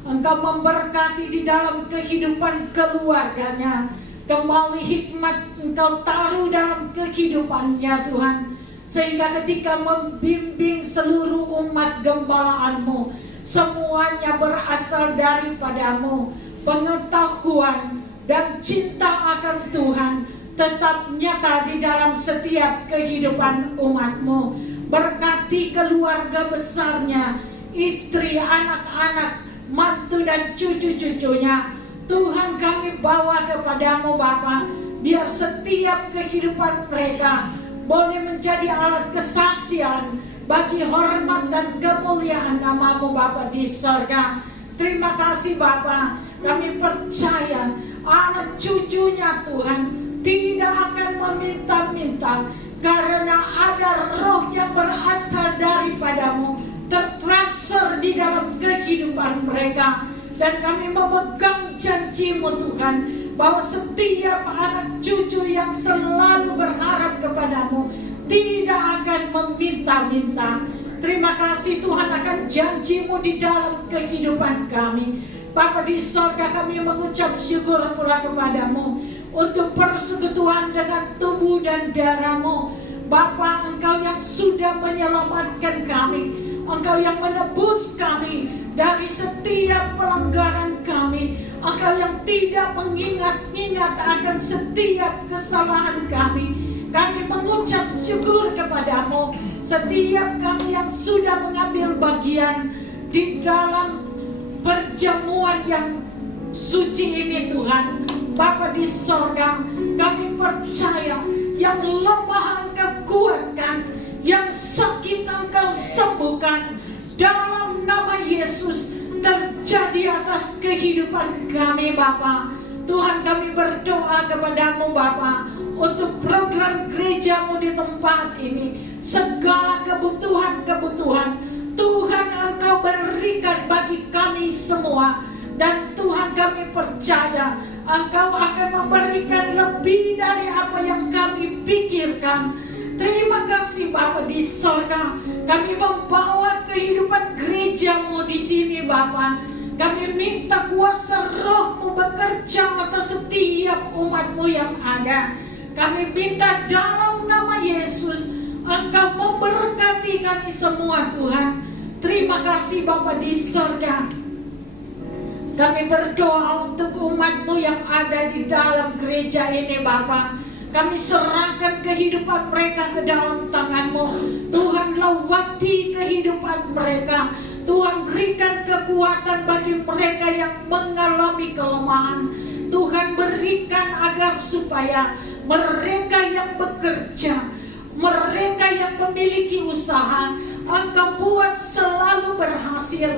Engkau memberkati di dalam kehidupan keluarganya. Kembali hikmat Engkau taruh dalam kehidupannya Tuhan, sehingga ketika membimbing seluruh umat gembalaan-Mu, semuanya berasal daripadamu. Pengetahuan dan cinta akan Tuhan tetap nyata di dalam setiap kehidupan umat-Mu. Berkati keluarga besarnya, istri, anak-anak, mantu dan cucu-cucunya. Tuhan kami bawa kepadamu Bapa, biar setiap kehidupan mereka boleh menjadi alat kesaksian bagi hormat dan kemuliaan nama-Mu Bapa di sorga. Terima kasih Bapa, kami percaya anak cucunya Tuhan tidak akan meminta-minta, karena ada roh yang berasal daripadamu tertransfer di dalam kehidupan mereka. Dan kami memegang janji-Mu Tuhan, bahwa setiap anak cucu yang selalu berharap kepadamu tidak akan meminta-minta. Terima kasih Tuhan akan janji-Mu di dalam kehidupan kami. Bapa di sorga, kami mengucap syukur pula kepadamu untuk persekutuan dengan tubuh dan darah-Mu. Bapa, Engkau yang sudah menyelamatkan kami, Engkau yang menebus kami dari setiap pelanggaran kami, Engkau yang tidak mengingat-ingat akan setiap kesalahan kami. Kami mengucap syukur kepadamu, setiap kami yang sudah mengambil bagian di dalam perjamuan yang suci ini Tuhan. Bapa di sorga, kami percaya yang lemah Engkau kuatkan, yang sakit Engkau sembuhkan. Dalam nama Yesus terjadi atas kehidupan kami Bapa. Tuhan, kami berdoa kepadamu Bapa, untuk program gereja-Mu di tempat ini. Segala kebutuhan-kebutuhan Tuhan Engkau berikan bagi kami semua. Dan Tuhan, kami percaya Engkau akan memberikan lebih dari apa yang kami pikirkan. Terima kasih Bapa di sorga. Kami membawa kehidupan gereja-Mu di sini Bapa. Kami minta kuasa Roh-Mu bekerja atas setiap umat-Mu yang ada. Kami minta dalam nama Yesus, Engkau memberkati kami semua Tuhan. Terima kasih Bapa di sorga. Kami berdoa untuk umat-Mu yang ada di dalam gereja ini Bapa. Kami serahkan kehidupan mereka ke dalam tangan-Mu. Tuhan, lawati kehidupan mereka. Tuhan, berikan kekuatan bagi mereka yang mengalami kelemahan. Tuhan, berikan agar supaya mereka yang bekerja, mereka yang memiliki usaha, Engkau buat selalu berhasil.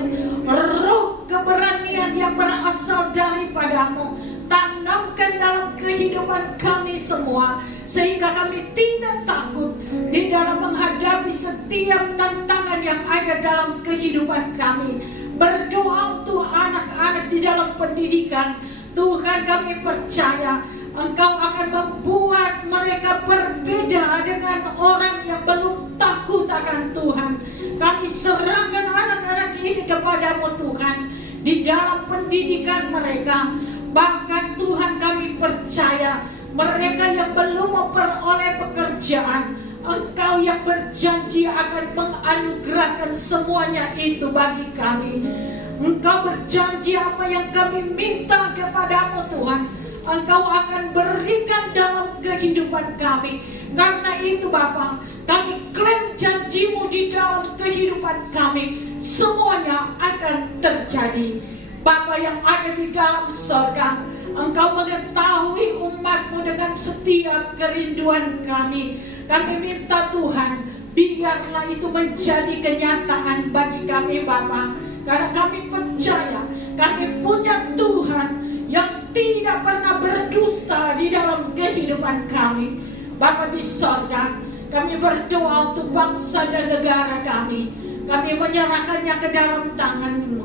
Roh keberanian yang berasal daripada-Mu tanamkan dalam kehidupan kami semua, sehingga kami tidak takut di dalam menghadapi setiap tantangan yang ada dalam kehidupan kami. Berdoa untuk anak-anak di dalam pendidikan, Tuhan, kami percaya Engkau akan membuat mereka berbeda dengan orang yang belum takut akan Tuhan. Kami serahkan anak-anak ini kepada-Mu Tuhan, di dalam pendidikan mereka. Bahkan Tuhan, kami percaya mereka yang belum memperoleh pekerjaan, Engkau yang berjanji akan menganugerahkan semuanya itu bagi kami. Engkau berjanji apa yang kami minta kepada-Mu Tuhan, Engkau akan berikan dalam kehidupan kami. Karena itu Bapa, kami klaim janji-Mu di dalam kehidupan kami, semuanya akan terjadi. Bapa yang ada di dalam sorga, Engkau mengetahui umat-Mu dengan setiap kerinduan kami. Kami minta Tuhan, biarlah itu menjadi kenyataan bagi kami Bapa. Karena kami percaya, kami punya Tuhan yang tidak pernah berdusta di dalam kehidupan kami. Bapa di sorga, kami berdoa untuk bangsa dan negara kami. Kami menyerahkannya ke dalam tangan-Mu.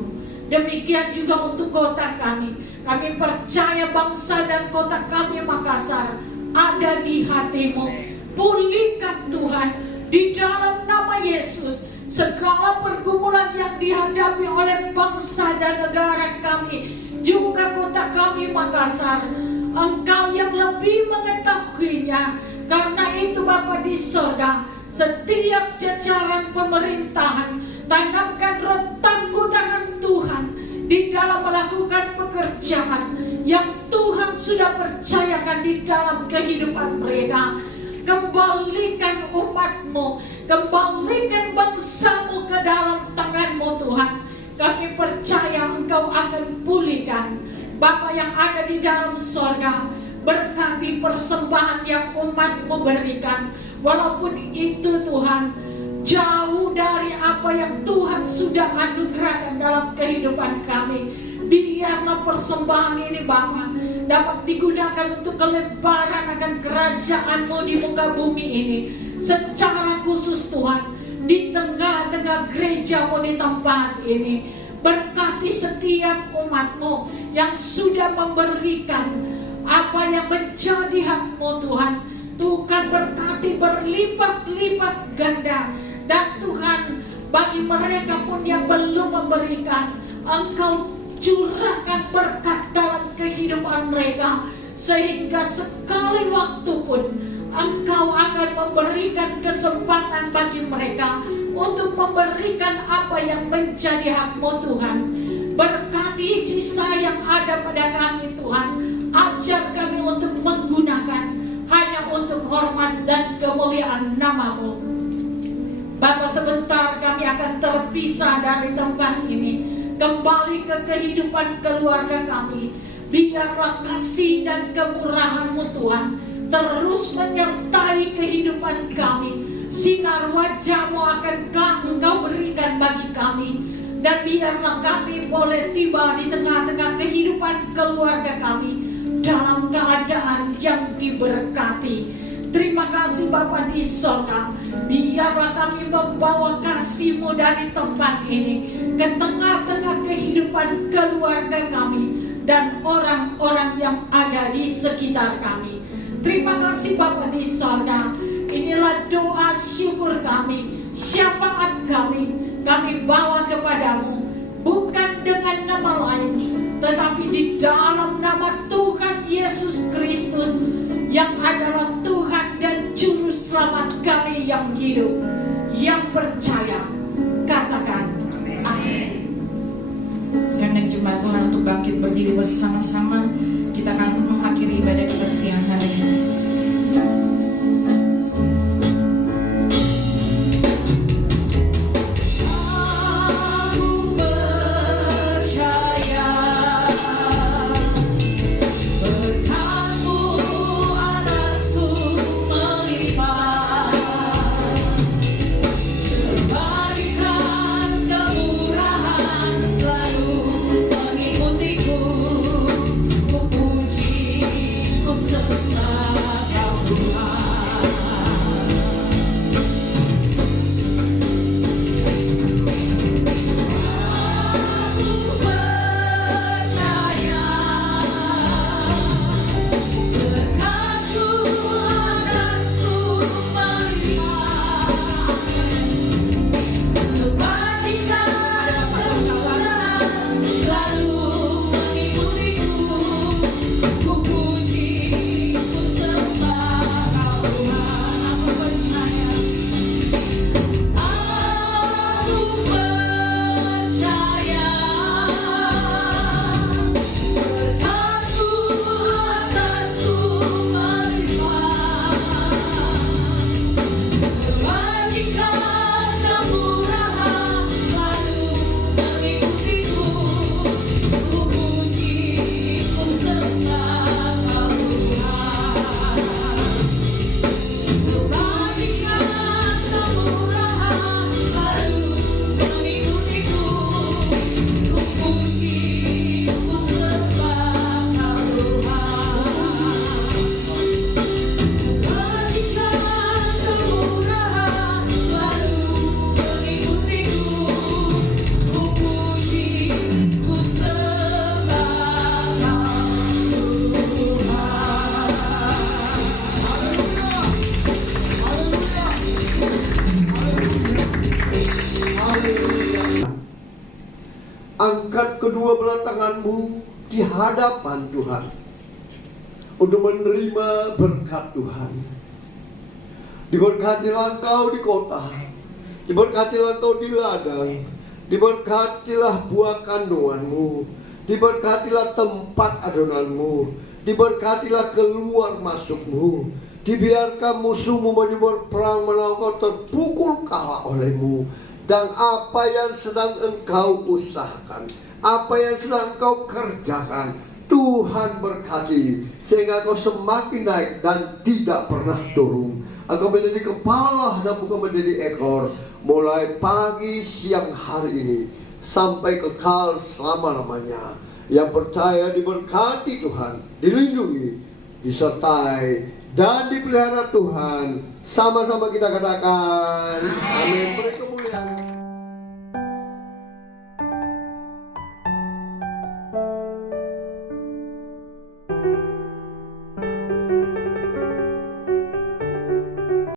Demikian juga untuk kota kami. Kami percaya bangsa dan kota kami Makassar ada di hati-Mu. Pulihkan Tuhan di dalam nama Yesus segala pergumulan yang dihadapi oleh bangsa dan negara kami, juga kota kami Makassar. Engkau yang lebih mengetahuinya. Karena itu Bapa di sorga, setiap jajaran pemerintahan, tanamkan roh takut akan Tuhan di dalam melakukan pekerjaan yang Tuhan sudah percayakan di dalam kehidupan mereka. Kembalikan umat-Mu, kembalikan bangsa-Mu ke dalam tangan-Mu Tuhan. Kami percaya Engkau akan pulihkan. Bapa yang ada di dalam sorga, berkati persembahan yang umat-Mu berikan. Walaupun itu Tuhan jauh dari apa yang Tuhan sudah anugerahkan dalam kehidupan kami, biarlah persembahan ini Bapa dapat digunakan untuk kelebaran akan kerajaan-Mu di muka bumi ini. Secara khusus Tuhan, di tengah-tengah gereja-Mu di tempat ini, berkati setiap umat-Mu yang sudah memberikan apa yang menjadi hak-Mu Tuhan. Tuhan berkati berlipat-lipat ganda. Dan Tuhan, bagi mereka pun yang belum memberikan, Engkau curahkan berkat dalam kehidupan mereka, sehingga sekali waktu pun Engkau akan memberikan kesempatan bagi mereka untuk memberikan apa yang menjadi hak-Mu Tuhan. Berkati sisa yang ada pada kami Tuhan. Ajar kami untuk menggunakan hanya untuk hormat dan kemuliaan nama-Mu. Bapa, sebentar kami akan terpisah dari tempat ini, kembali ke kehidupan keluarga kami. Biarlah kasih dan kemurahan-Mu Tuhan terus menyertai kehidupan kami. Sinar wajah-Mu akan Engkau berikan bagi kami. Dan biarlah kami boleh tiba di tengah-tengah kehidupan keluarga kami dalam keadaan yang diberkati. Terima kasih Bapa di sorga. Biarlah kami membawa kasih-Mu dari tempat ini ke tengah-tengah kehidupan keluarga kami dan orang-orang yang ada di sekitar kami. Terima kasih Bapa di sorga. Inilah doa syukur kami, syafaat kami bawa kepadamu, bukan dengan nama lain, tetapi di dalam nama Tuhan Yesus Kristus, yang adalah Tuhan dan Juru Selamat kami yang hidup, yang percaya. Katakan amin. Saya undang jemaat Tuhan untuk bangkit berdiri bersama-sama. Kita akan mengakhiri ibadah kita siang hari ini. Angkat kedua belah tanganmu di hadapan Tuhan untuk menerima berkat Tuhan. Diberkatilah engkau di kota, diberkatilah engkau di ladang, diberkatilah buah kandunganmu, diberkatilah tempat adonanmu, diberkatilah keluar masukmu. Dibiarkan musuhmu maju berperang melawan kau terpukul kalah olehmu. Dan apa yang sedang engkau usahakan, apa yang sedang engkau kerjakan, Tuhan berkati sehingga engkau semakin naik dan tidak pernah turun. Engkau menjadi kepala dan bukan menjadi ekor, mulai pagi siang hari ini sampai kekal selama-lamanya. Yang percaya diberkati Tuhan, dilindungi, disertai dan dipelihara Tuhan. Sama-sama kita katakan amin. Beri kemuliaan.